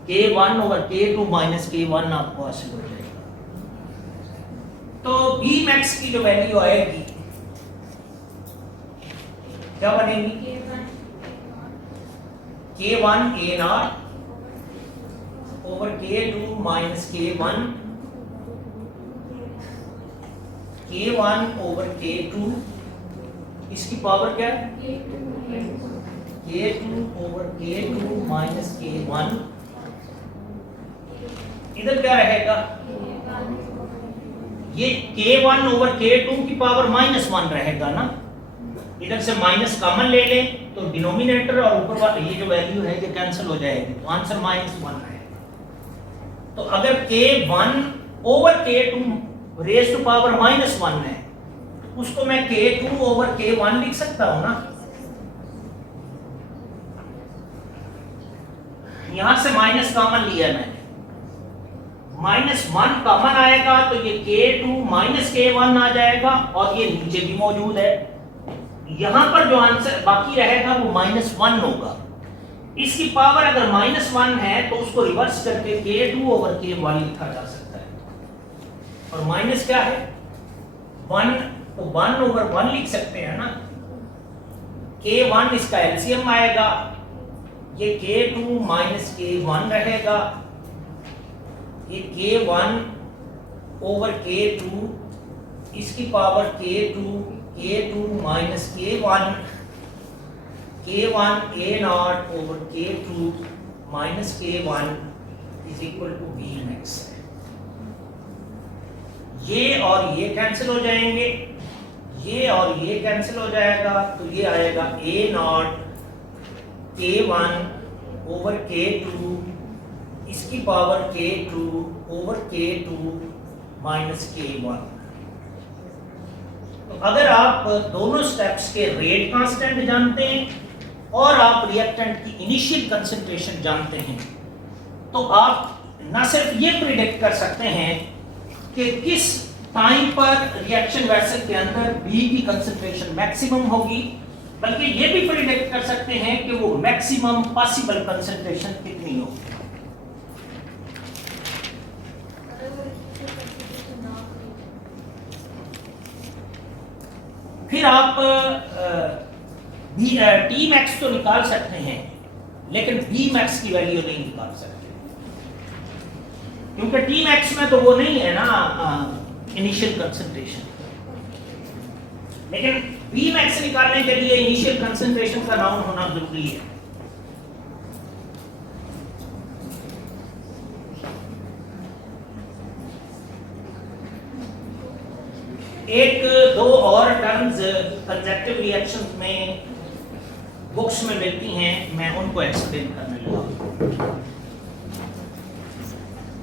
K1 over K2 minus K1 आपको हासिल हो जाएगा। तो B मैक्स की जो वैल्यू आएगी क्या बनेगी? K1 A naught over K2 minus K1, K1 over K2, इसकी पावर क्या है? K2 over K2 minus K1, इधर क्या रहेगा? ये K1 ओवर K2 की पावर माइनस 1 रहेगा ना, इधर से माइनस कॉमन ले लें तो डिनोमिनेटर और ऊपर वाला ये जो वैल्यू है ये कैंसिल हो जाएगी, तो आंसर माइनस 1 रहेगा। तो अगर K1 over K2 raise to power minus 1 है, उसको मैं K2 ओवर K1 लिख सकता हूं ना। यहां से माइनस कॉमन लिया है मैंने, माइनस 1 कॉमन आएगा तो ये K2 माइनस K1 आ जाएगा और ये नीचे भी मौजूद है। यहां पर जो आंसर बाकी रहेगा वो माइनस 1 होगा। इसकी पावर अगर माइनस 1 है तो उसको रिवर्स करके K2 ओवर K1 लिखा जा सकता है। और माइनस क्या है? 1 तो 1 ओवर 1 लिख सकते हैं ना। K1 इसका एलसीएम आएगा, ये K2 माइनस K1 रहेगा, ये K1 ओवर K2, इसकी power K2 minus K1, K1 A naught over K2 minus K1 is equal to B max. ये और ये कैंसिल हो जाएंगे, ये और ये कैंसिल हो जाएगा, तो ये आएगा A not K1 over K2, इसकी power K2 over K2 minus K1। तो अगर आप दोनों स्टेप्स के रेट कांस्टेंट जानते हैं और आप रिएक्टेंट की इनिशियल कंसंट्रेशन जानते हैं, तो आप न सिर्फ ये प्रिडिक्ट कर सकते हैं कि किस टाइम पर रिएक्शन वेसल के अंदर B की कंसंट्रेशन मैक्सिमम होगी, बल्कि ये भी प्रिडिक्ट कर सकते हैं कि वो मैक्सिमम पॉसिबल कंसंट्रेशन कितनी होगी। फिर आप T मैक्स तो निकाल सकते हैं, लेकिन B मैक्स की वैल्यू नहीं निकाल सकते, क्योंकि T मैक्स में तो वो नहीं है ना इनिशियल कंसंट्रेशन। लेकिन B मैक्स निकालने के लिए इनिशियल कंसंट्रेशन का नाउन होना जरूरी है। एक दो और टर्म्स कंजक्टिव रिएक्शंस में बुक्स में मिलती हैं, मैं उनको एक्सप्लेन करने लगा।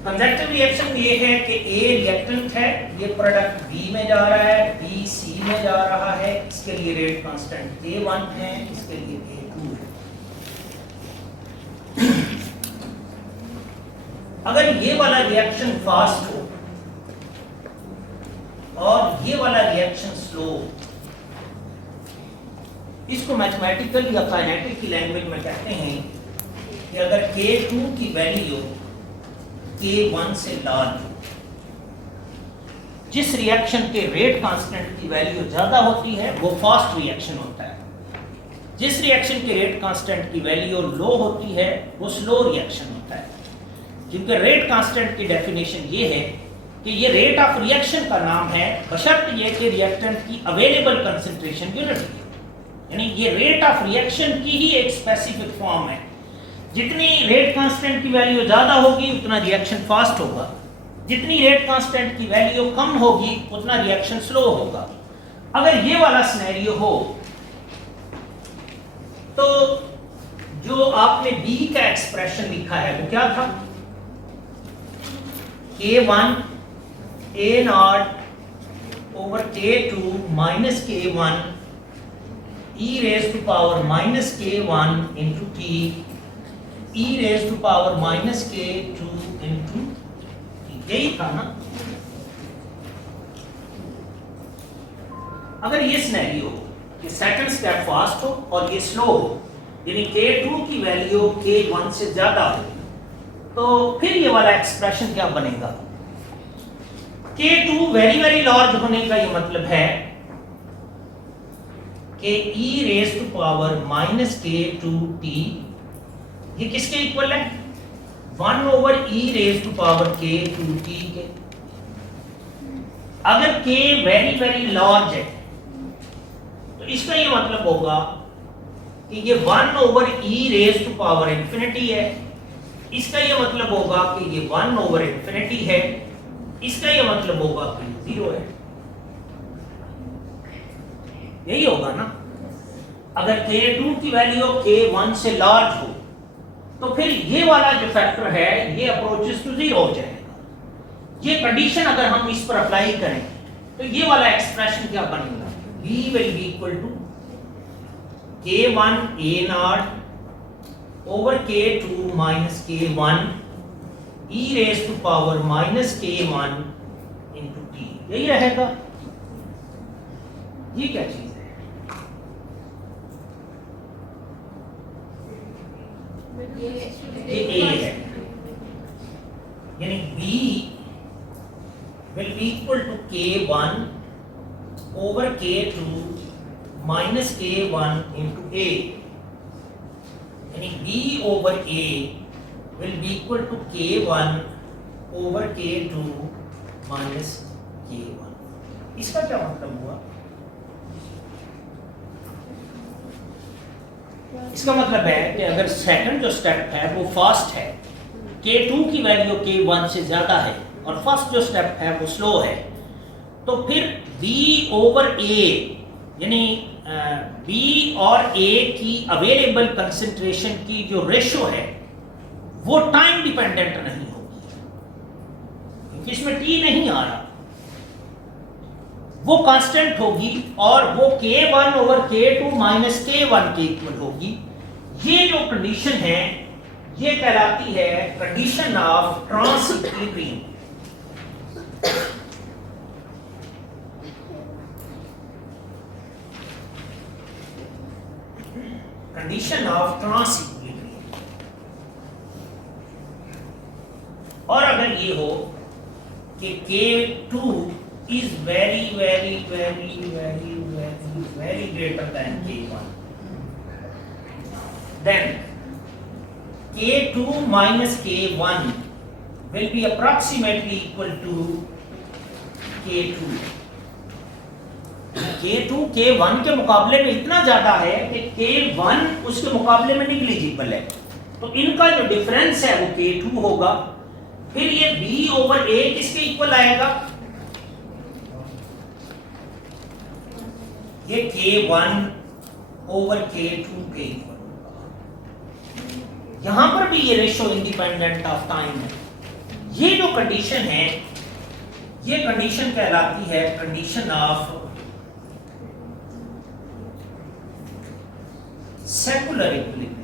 कंजक्टिव रिएक्शन ये है कि A रिएक्टेंट है, ये प्रोडक्ट B में जा रहा है, B C में जा रहा है, इसके लिए रेट कांस्टेंट K1 है, इसके लिए K2 है। अगर ये वाला रिएक्शन फास्ट हो और ये वाला रिएक्शन स्लो, इसको मैथमेटिकल या काइनेटिक की लैंग्वेज में कहते हैं कि अगर K2 की वैल्यू K1 से लार्ज, जिस रिएक्शन के रेट कांस्टेंट की वैल्यू ज्यादा होती है वो फास्ट रिएक्शन होता है, जिस रिएक्शन के रेट कांस्टेंट की वैल्यू लो होती है वो स्लो रिएक्शन होता है। क्योंकि रेट कांस्टेंट की डेफिनेशन ये है कि ये रेट ऑफ रिएक्शन का नाम है, बशर्त ये कि रिएक्टेंट की अवेलेबल कंसंट्रेशन यूनिट है, यानी ये रेट ऑफ रिएक्शन की ही एक स्पेसिफिक फॉर्म है। जितनी रेट कांस्टेंट की वैल्यू ज्यादा होगी उतना रिएक्शन फास्ट होगा, जितनी रेट कांस्टेंट की वैल्यू कम होगी उतना रिएक्शन स्लो होगा। अगर ये वाला सिनेरियो हो तो जो आपने B का एक्सप्रेशन लिखा है वो क्या था? K1 A naught over K2 minus K1 e raised to power minus k1 into t e raised to power minus k2 into t, यही था ना। अगर ये सिनेरियो हो कि सेकंड स्टेप फास्ट हो और ये स्लो हो, यानी k2 की वैल्यू k1 से ज्यादा हो, तो फिर ये वाला एक्सप्रेशन क्या बनेगा? k2 वेरी वेरी लार्ज होने का ये मतलब है कि e raise to power minus k2t ये किसके इक्वल है? 1 over e raise to power k2t के। अगर k वेरी वेरी लार्ज है तो इसका ये मतलब होगा कि ये 1 over e raise to power infinity है। इसका ये मतलब होगा कि ये 1 ओवर इंफिनिटी है। इसका ये मतलब होगा कि 0 है। यही होगा ना। अगर k2 की वैल्यू k1 से लार्ज हो तो फिर ये वाला जो फैक्टर है ये अप्रोचेस टू 0 हो जाएगा। ये कंडीशन अगर हम इस पर अप्लाई करें तो ये वाला एक्सप्रेशन क्या बनेगा? v will be equal to k1 a naught over k2 minus k1 e raised to power minus k1 into t, यही रहेगा। ये क्या चीज है? ये a है, यानी b will be equal to k1 over k2 minus k1 into a, यानी b over a will be equal to k1 over k2 minus k1। इसका क्या मतलब हुआ? इसका मतलब है कि अगर सेकंड जो स्टेप है वो फास्ट है, k2 की वैल्यू k1 से ज्यादा है और फर्स्ट जो स्टेप है वो स्लो है, तो फिर b ओवर a यानी b और a की अवेलेबल कंसंट्रेशन की जो रेशो है वो टाइम डिपेंडेंट नहीं होगी, क्योंकि इसमें t नहीं आ रहा, वो कांस्टेंट होगी और वो k1 over k2 minus k1 के इक्वल होगी। ये जो कंडीशन है ये कहलाती है condition of trans equilibrium. Condition of trans equilibrium. और अगर ये हो कि k2 is very very very very very very greater than k1, then k2 minus k1 will be approximately equal to k2। k2 k1 के मुकाबले में इतना ज्यादा है कि k1 उसके मुकाबले में निग्लिजिबल है, तो इनका जो डिफरेंस है वो k2 होगा। फिर ये b ओवर a किसके इक्वल आएगा? ये k1 ओवर k2 के इक्वल होगा। यहां पर भी ये रेशो इंडिपेंडेंट ऑफ टाइम है। ये जो कंडीशन है ये कंडीशन कहलाती है कंडीशन ऑफ सेकुलर इक्विलिब्रियम।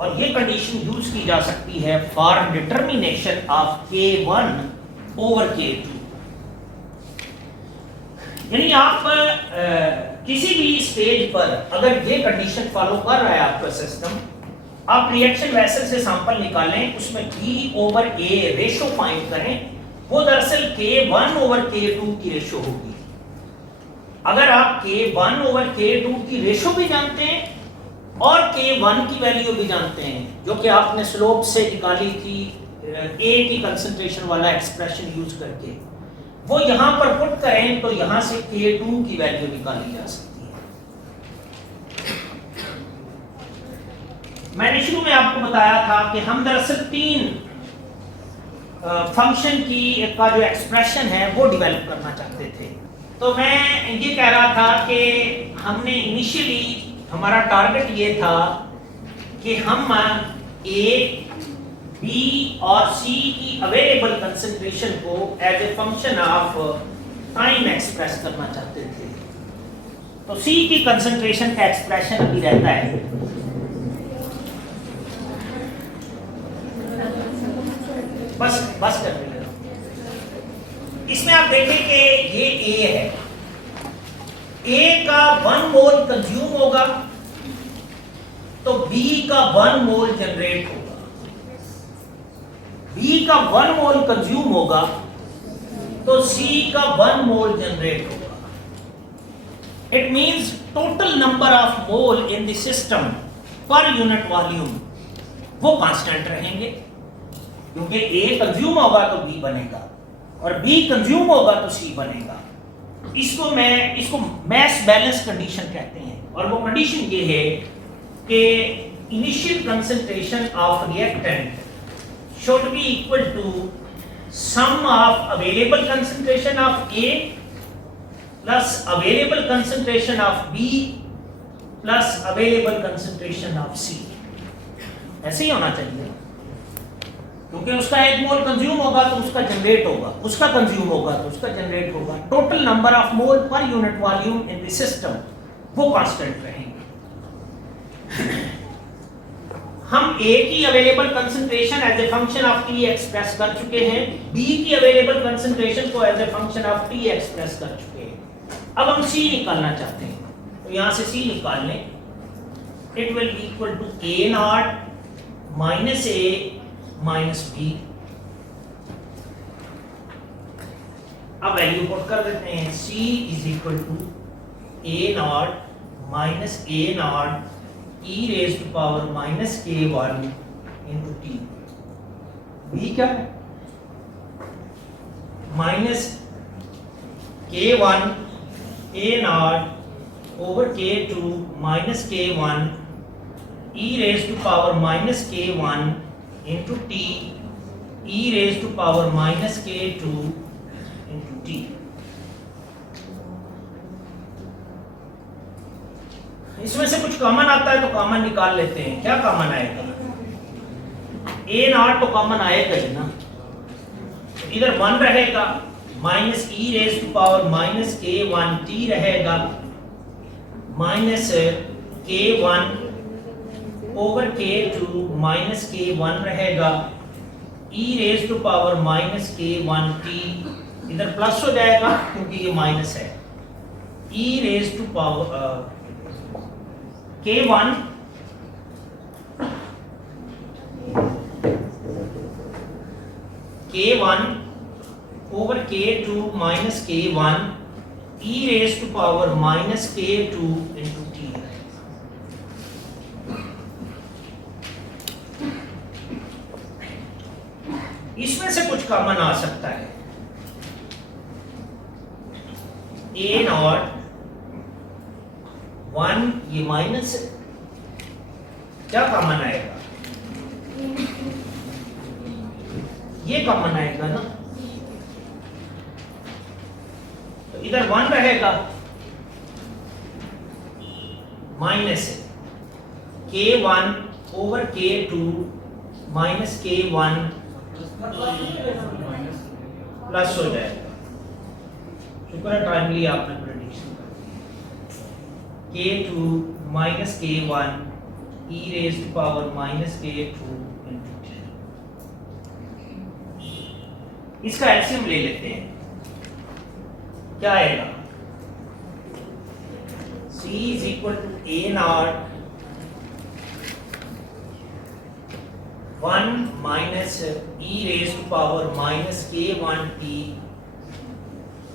और ये कंडीशन यूज की जा सकती है for determination of k1 over k2। यानी आप किसी भी स्टेज पर अगर ये कंडीशन फॉलो कर रहा है आपका सिस्टम, आप रिएक्शन वेसल से सैंपल निकालें, उसमें b over a ratio find करें, वो दरअसल k1 ओवर k2 की रेशो होगी। अगर आप k1 ओवर k2 की रेशो भी जानते हैं और k1 की वैल्यू भी जानते हैं, जो कि आपने स्लोप से निकाली थी a की कंसंट्रेशन वाला एक्सप्रेशन यूज करके, वो यहां पर पुट करें तो यहां से k2 की वैल्यू निकाली जा सकती है। मैंने शुरू में आपको बताया था कि हम दरअसल 3 फंक्शन की का जो एक्सप्रेशन है वो डेवलप करना चाहते थे। तो मैं ये कह रहा था कि हमने इनिशियली हमारा टारगेट ये था कि हम a बी और सी की अवेलेबल कंसंट्रेशन को as a function of time express करना चाहते थे। तो सी की कंसंट्रेशन का एक्सप्रेशन अभी रहता है बस कर रही है। इसमें आप देखें कि ये ए है, ए का 1 मोल कंज्यूम होगा तो बी का 1 मोल जनरेट होगा। बी का 1 मोल कंज्यूम होगा तो सी का 1 मोल जनरेट होगा। It means total number of mole in the system पर यूनिट वॉल्यूम वो कांस्टेंट रहेंगे, क्योंकि ए कंज्यूम होगा तो बी बनेगा और बी कंज्यूम होगा तो सी बनेगा। इसको मैस बैलेंस कंडीशन कहते हैं, और वो कंडीशन ये है कि initial concentration of reactant should be equal to sum of available concentration of A plus available concentration of B plus available concentration of C. ऐसे ही होना चाहिए, क्योंकि उसका 1 मोल कंज्यूम होगा तो उसका जनरेट होगा, उसका कंज्यूम होगा तो उसका जनरेट होगा। टोटल नंबर ऑफ मोल पर unit volume in the system वो कांस्टेंट रहेंगे। हम ए की available concentration as a function of T express कर चुके हैं, बी की अवेलेबल कंसंट्रेशन को as a function of T express कर चुके हैं। अब हम सी निकालना चाहते हैं, तो यहां से सी निकाल लें। It will be equal to A naught minus A minus B. अब वैल्यू पुट कर देते हैं। C is equal to A naught minus A naught E raise to power minus K one into T. B क्या है? Minus K one A naught over K two minus K one E raise to power minus K one into t e raised to power minus k2 into t। इसमें से कुछ common आता है तो common निकाल लेते हैं। क्या कॉमन आएगा? a नॉट तो कॉमन आएगा ही ना, इधर 1 रहेगा, minus e raised to power minus k1 t रहेगा, minus k1 over k2 minus k1 रहेगा, e raise to power minus k1 t इधर प्लस हो जाएगा क्योंकि ये माइनस है, e raise to power k1 over k2 minus k1 e raise to power minus k2 into t। इसमें से कुछ कॉमन आ सकता है। ए नॉट 1 ये माइनस है, क्या कॉमन आएगा? ये कॉमन आएगा ना, तो इधर 1 रहेगा, minus k1 over k2 minus k1 plus हो जाएगा। शुक्र है टाइमली आपने प्रेडिक्शन कर दी। k2 minus k1 e raise to power minus k2 into t। इसका एलसीएम ले लेते हैं, क्या आएगा? c is equal to a naught 1 minus e raise to power minus k1 t।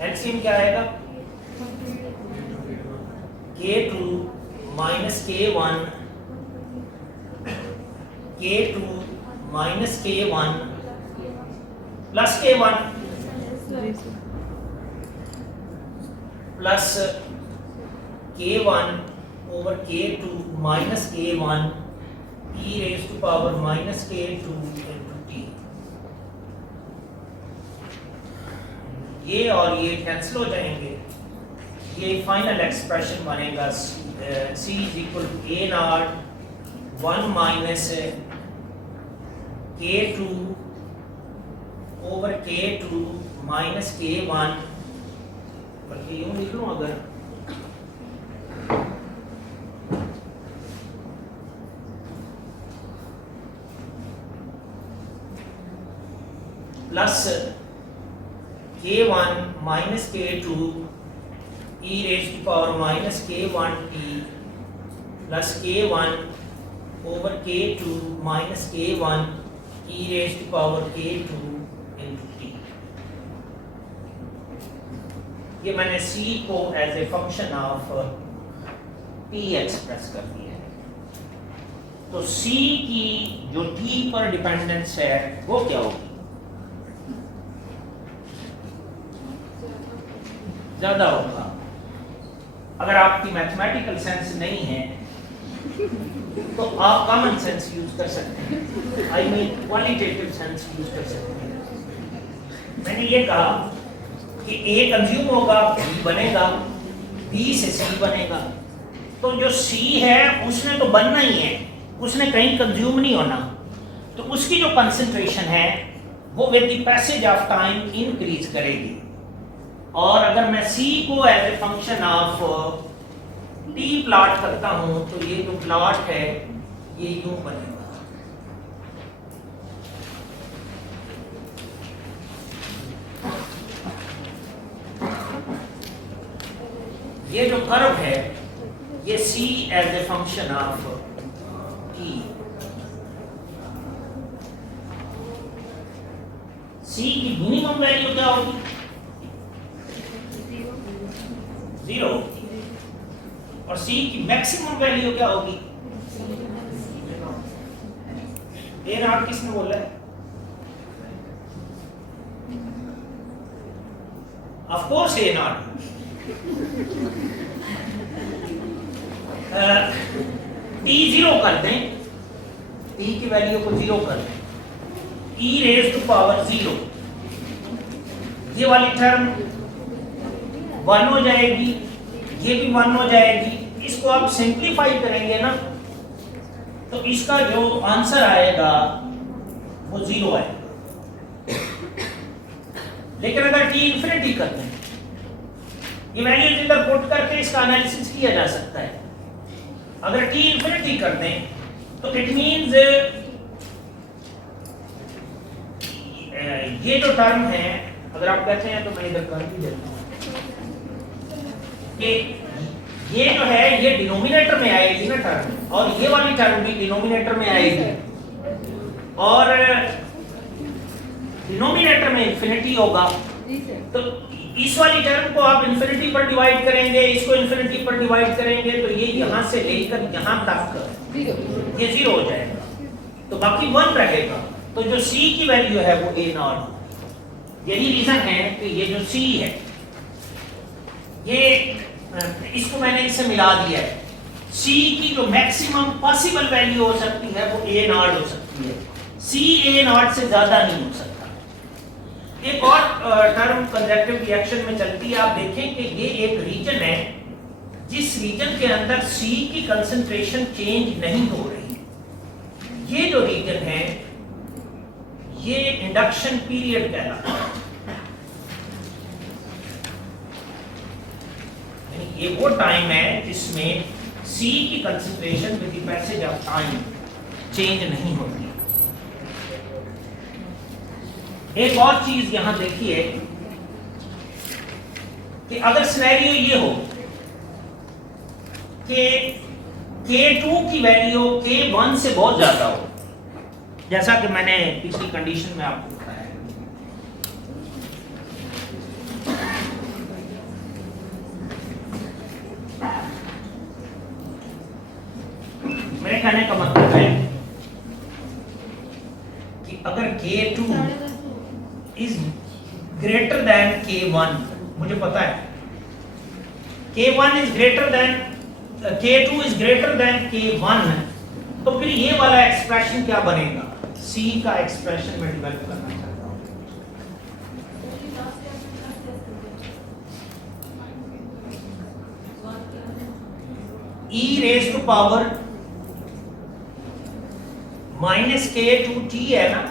LCM क्या आएगा? k2 minus k1 minus k1 plus k1 plus k1 over k2 minus k1 e raised to power minus k2 into t। ये और ये cancel हो जाएंगे, ये final expression बनेगा c is equal to a naught 1 minus k2 over k2 minus k1, बल्कि यूं लिख लूं अगर, plus k1 minus k2 e raised to power minus k1t plus k1 over k2 minus k1 e raised to power k2 into t। ये मैंने c को as a function of t express कर दिया है। तो c की जो t पर डिपेंडेंस है वो क्या होगी? ज्यादा होगा। अगर आपकी मैथमेटिकल सेंस नहीं है तो आप कॉमन सेंस यूज कर सकते हैं, I mean qualitative sense use कर सकते हैं। मैंने ये कहा कि A कंज्यूम होगा, B बनेगा, B से C बनेगा। तो जो C है उसने तो बनना ही है, उसने कहीं कंज्यूम नहीं होना। तो उसकी जो कंसंट्रेशन है वो with the passage of time increase करेगी। और अगर मैं C को as a function of T plot करता हूं तो ये जो प्लॉट है ये यूं बनेगा। ये जो कर्व है ये C as a function of T, C की मिनिमम वैल्यू क्या होगी? 0। और C की मैक्सिमम वैल्यू क्या होगी? ए नॉट किसने बोला है? Of course A not. T 0 कर दें, T की वैल्यू को 0 कर दें, e रेज टू पावर 0, ये वाली टर्म 1 हो जाएगी, ये भी 1 हो जाएगी। इसको आप सिंप्लीफाई करेंगे ना तो इसका जो आंसर आएगा वो 0 आएगा। लेकिन अगर t इंफिनिटी करते हैं, ये वैल्यूज इधर पुट करके इसका एनालिसिस किया जा सकता है। अगर t इंफिनिटी कर दें तो इट मींस ये जो टर्म है, अगर आप कहते हैं तो मैं इधर कर भी देता हूं कि ये जो है ये डिनोमिनेटर में आएगी ना टर्म, और ये वाली टर्म भी डिनोमिनेटर में आएगी, और डिनोमिनेटर में इंफिनिटी होगा। तो इस वाली टर्म को आप इंफिनिटी पर डिवाइड करेंगे, इसको इंफिनिटी पर डिवाइड करेंगे तो ये यहां से लेकर यहां तक ये 0 हो जाएगा, तो बाकी 1 रहेगा। तो जो C की वैल्यू है वो A नॉट। यही रीजन है कि ये जो C है ये, इसको मैंने इससे मिला दिया है। C की जो मैक्सिमम पॉसिबल वैल्यू हो सकती है वो A नॉट हो सकती है, C A नॉट से ज्यादा नहीं हो सकता। एक और टर्म कंजक्टिव रिएक्शन में चलती है, आप देखें कि ये एक रीजन है जिस रीजन के अंदर C की कंसंट्रेशन चेंज नहीं हो रही। ये जो रीजन है ये इंडक्शन पीरियड कहलाता है। ये वो टाइम है जिसमें C की concentration with the passage of time change नहीं होती। एक और चीज यहां देखिए कि अगर सिनेरियो ये हो कि K2 की वैल्यू K1 से बहुत ज्यादा हो, जैसा कि मैंने पिछली कंडीशन में आपको बताया, मेरे कहने का मतलब है कि अगर K2 is greater than K1, मुझे पता है K1 is greater than K2 is greater than K1, तो फिर ये वाला एक्सप्रेशन क्या बनेगा? C का एक्सप्रेशन में डेवलप करना चाहता हूं। e raise to power minus K two T है ना,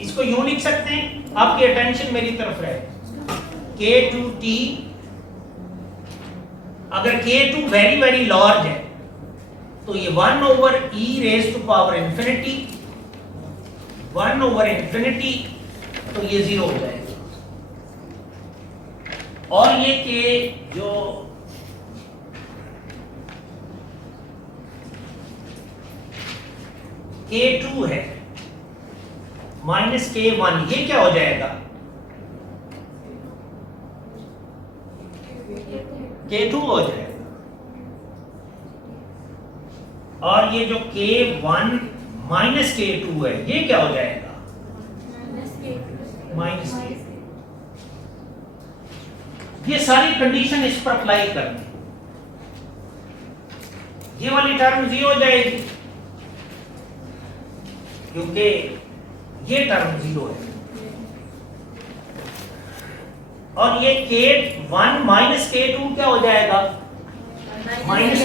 इसको यूं लिख सकते हैं, आपकी अटेंशन मेरी तरफ रहे, के टू टी। अगर के टू वेरी वेरी लार्ज है तो ये 1 over E raise to power infinity, 1 over infinity, तो ये 0 हो जाएगा। और ये के जो K2 है माइनस K1, ये क्या हो जाएगा? K2 हो जाएगा। और ये जो K1 माइनस K2 है, ये क्या हो जाएगा? Minus K। ये सारी कंडीशन इस पर अप्लाई करनी, ये वाली टर्म 0 हो जाएगी क्योंकि ये टर्म 0 है। और ये K1 माइनस K2 क्या हो जाएगा? माइनस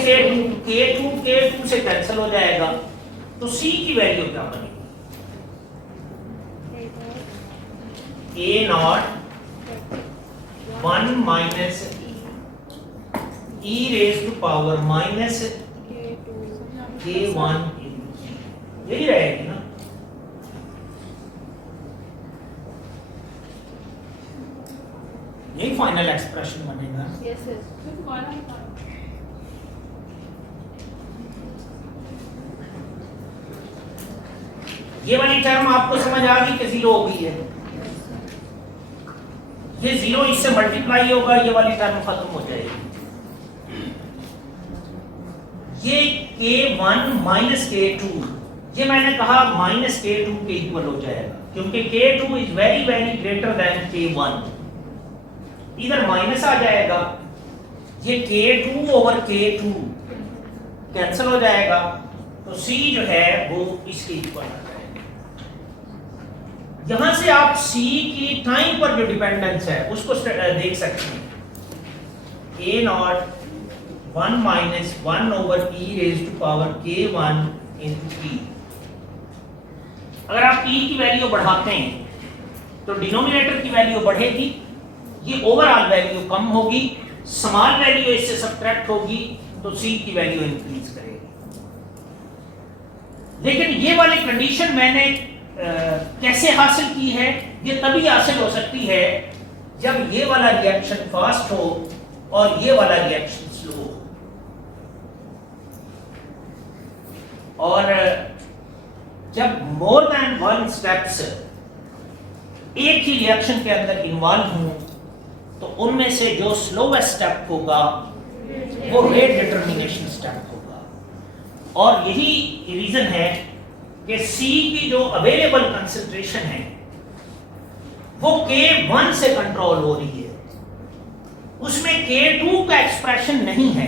K2 से कैंसिल हो जाएगा, तो C की वैल्यू क्या बनेगी? A naught 1 minus e raise to power minus K1, यही रहेगी ना। यही फाइनल एक्सप्रेशन बनेगा। ये वाली टर्म आपको समझ आ गई कि 0 हो गई है, ये 0 इससे मल्टीप्लाई होगा, ये वाली टर्म खत्म हो जाएगी। ये K1 माइनस K2, ये मैंने कहा माइनस K2 के इक्वल हो जाएगा क्योंकि K2 is very very greater than K1, इधर माइनस आ जाएगा, ये K2 ओवर K2 कैंसिल हो जाएगा, तो C जो है वो इसके इक्वल आ जाएगा। यहां से आप C की टाइम पर जो डिपेंडेंस है उसको देख सकते हैं। A naught 1 minus 1 over e raise to power K1 into T। अगर आप T की वैल्यू बढ़ाते हैं तो डिनोमिनेटर की वैल्यू बढ़ेगी, ये ओवरऑल वैल्यू कम होगी, स्मॉल वैल्यू इससे सब्ट्रैक्ट होगी, तो C की वैल्यू इंक्रीज करेगी। लेकिन ये वाली कंडीशन मैंने कैसे हासिल की है? ये तभी हासिल हो सकती है जब ये वाला रिएक्शन फास्ट हो और ये वाला रिएक्शन स्लो हो। और जब मोर देन वन स्टेप्स एक ही रिएक्शन के अंदर इन्वॉल्व हों तो उनमें से जो स्लोवेस्ट स्टेप होगा वो रेट डिटर्मिनेशन स्टेप होगा। और यही रीजन है कि C की जो अवेलेबल कंसंट्रेशन है वो K1 से कंट्रोल हो रही है, उसमें K2 का एक्सप्रेशन नहीं है।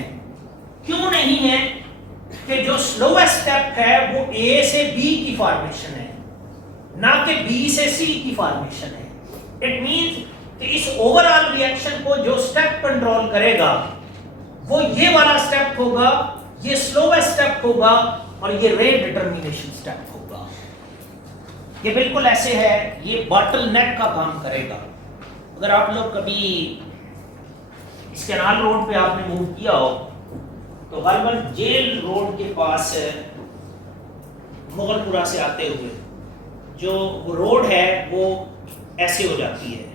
क्यों नहीं है? कि जो स्लोवेस्ट स्टेप है वो A से B की फॉर्मेशन है, ना कि B से C की फॉर्मेशन है। इट मींस कि इस ओवरऑल रिएक्शन को जो स्टेप कंट्रोल करेगा वो ये वाला स्टेप होगा, ये स्लोवेस्ट स्टेप होगा और ये रेट डिटर्मिनेशन स्टेप होगा। ये बिल्कुल ऐसे है, ये बॉटलनेक का काम करेगा। अगर आप लोग कभी इस कैनाल रोड पे आपने मूव किया हो तो गलबन जेल रोड के पास मुगलपुरा से आते हुए जो रोड है वो ऐसे हो जाती है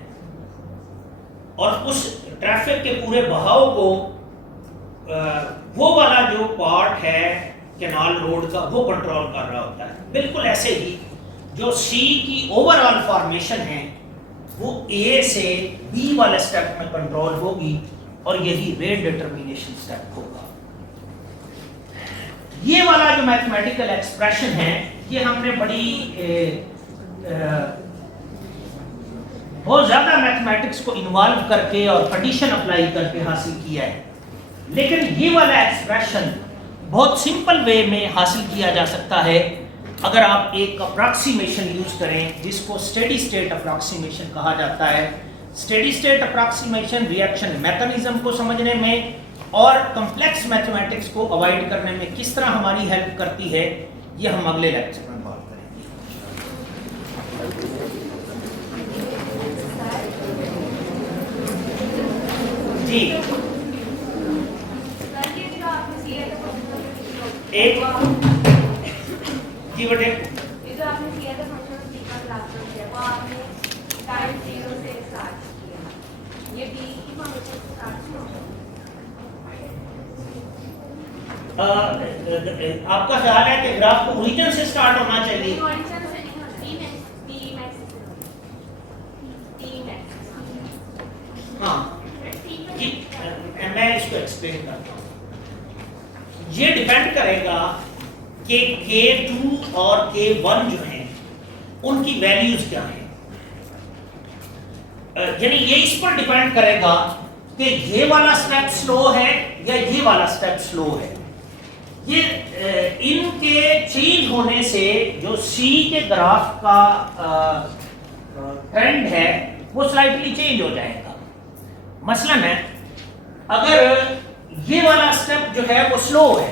और उस ट्रैफिक के पूरे बहाव को वो वाला जो पार्ट है कैनाल रोड का वो कंट्रोल कर रहा होता है। बिल्कुल ऐसे ही जो C की ओवरऑल फॉर्मेशन है वो A से B वाले स्टेप में कंट्रोल होगी और यही रेट डिटर्मिनेशन स्टेप होगा। ये वाला जो मैथमेटिकल एक्सप्रेशन है ये हमने बड़ी बहुत ज्यादा मैथमेटिक्स को इन्वॉल्व करके और कंडीशन अप्लाई करके हासिल किया है, लेकिन ये वाला एक्सप्रेशन बहुत सिंपल वे में हासिल किया जा सकता है अगर आप एक अप्रॉक्सीमेशन यूज करें जिसको स्टेडी स्टेट अप्रॉक्सीमेशन कहा जाता है। Steady state approximation reaction mechanism को समझने में और कॉम्प्लेक्स मैथमेटिक्स को अवॉइड करने में किस तरह हमारी हेल्प करती है, ये हम अगले लेक्चर में बात करेंगे। जी एक जी बेटे ये जो आपने किया था फंक्शन सी का क्लास में किया वो आपने टाइम 0 से स्टार्ट किया ये बी की फंक्शन से स्टार्ट किया आपका ख्याल है कि ग्राफ को ओरिजिन से स्टार्ट होना चाहिए? फंक्शन से नहीं होता बी मैक्स बी मैक्स हाँ जी मैं इसको एक्सप्लेन करता हूँ। ये डिपेंड करेगा कि K2 और K1 जो हैं उनकी वैल्यूज क्या हैं। यानी ये इस पर डिपेंड करेगा कि ये वाला स्टेप स्लो है या ये वाला स्टेप स्लो है। ये इनके चेंज होने से जो C के ग्राफ का ट्रेंड है वो स्लाइटली चेंज हो जाएगा। मसलन है अगर ये वाला स्टेप जो है वो स्लो है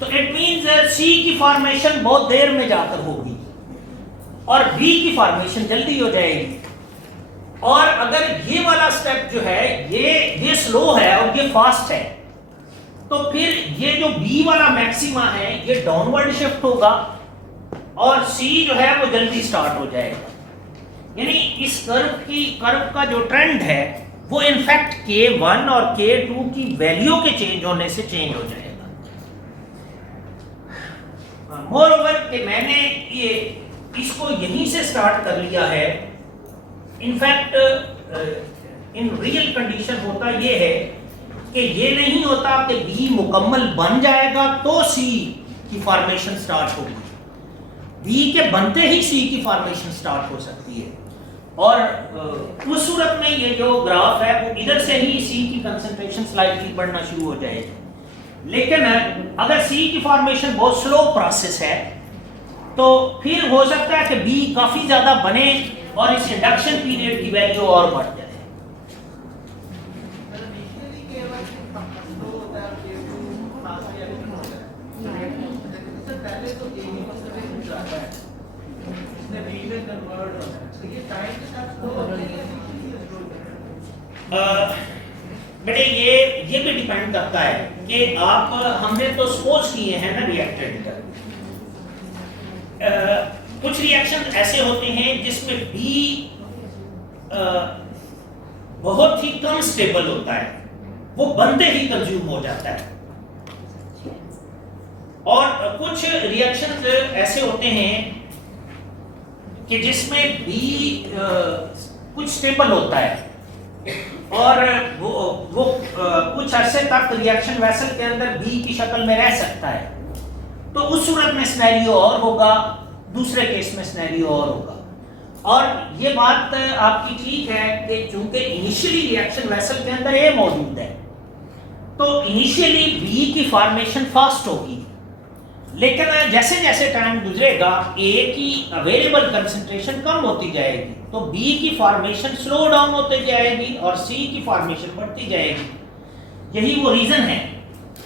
तो इट मींस सी की फॉर्मेशन बहुत देर में जाकर होगी और बी की फॉर्मेशन जल्दी हो जाएगी। और अगर ये वाला स्टेप जो है ये स्लो है और ये फास्ट है तो फिर ये जो बी वाला मैक्सिमा है ये डाउनवर्ड शिफ्ट होगा और सी जो है वो जल्दी स्टार्ट हो जाएगा। यानी इस कर्व का जो ट्रेंड है वो इनफैक्ट K1 और K2 की वैल्यू के चेंज होने से चेंज हो जाएगा। मोर ओवर कि मैंने ये इसको यहीं से स्टार्ट कर लिया है। इनफैक्ट इन रियल कंडीशन होता ये है कि ये नहीं होता कि B मुकम्मल बन जाएगा तो C की फॉर्मेशन स्टार्ट होगी। B के बनते ही C की फॉर्मेशन स्टार्ट हो सकती है और उस सूरत में ये जो ग्राफ है वो इधर से ही C की कंसंट्रेशन स्लाइटली बढ़ना शुरू हो जाएगी। लेकिन अगर C की फॉर्मेशन बहुत स्लो प्रोसेस है तो फिर हो सकता है कि B काफी ज्यादा बने और इस इंडक्शन पीरियड की वैल्यू और बढ़ जाए। बेटे ये भी डिपेंड करता है कि आप हमने तो सपोज किए हैं ना रिएक्टेंट। कुछ रिएक्शन ऐसे होते हैं जिसमें B बहुत ही कम स्टेबल होता है, वो बनते ही कंज्यूम हो जाता है। और कुछ रिएक्शंस ऐसे होते हैं कि जिसमें B कुछ स्टेबल होता है और वो कुछ अरसे तक रिएक्शन वेसल के अंदर B की शक्ल में रह सकता है। तो उस सूरत में सिनेरियो और होगा, दूसरे केस में सिनेरियो और होगा। और ये बात आपकी ठीक है कि चूंकि इनिशियली रिएक्शन वेसल के अंदर A मौजूद है तो इनिशियली B की फॉर्मेशन फास्ट होगी, लेकिन जैसे जैसे टाइम गुजरेगा A की अवेलेबल कंसंट्रेशन कम होती जाएगी तो B की फॉर्मेशन स्लो डाउन होती जाएगी और C की फॉर्मेशन बढ़ती जाएगी। यही वो रीजन है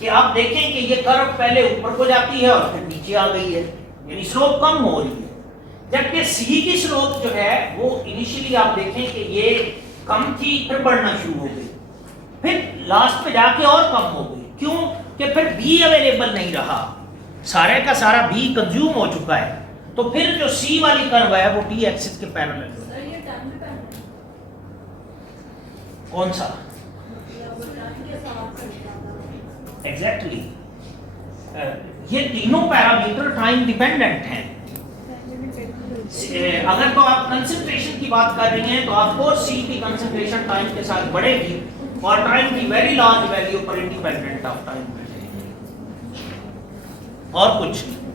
कि आप देखें कि ये कर्व पहले ऊपर को जाती है और फिर नीचे आ गई है, यानी स्लोप कम हो रही है। जबकि C की स्लोप जो है वो इनिशियली आप देखें कि ये कम थी फिर बढ़ना शुरू हो गई, फिर लास्ट पे जाके और कम हो गई। क्यों? कि फिर B अवेलेबल नहीं रहा, सारे का सारा B कंज्यूम हो चुका है। तो फिर जो C वाली कर्व है वो T एक्सिस के पैरेलल है। सर ये टर्म पे कौन सा? के साथ एग्जैक्टली ये तीनों पैरामीटर टाइम डिपेंडेंट हैं। अगर तो आप कंसंट्रेशन की बात कर रही हैं तो आपको C की कंसंट्रेशन टाइम के साथ बढ़ेगी और टाइम की वेरी लार्ज वैल्यू पर इंडिपेंडेंट ऑफ टाइम। और कुछ नहीं।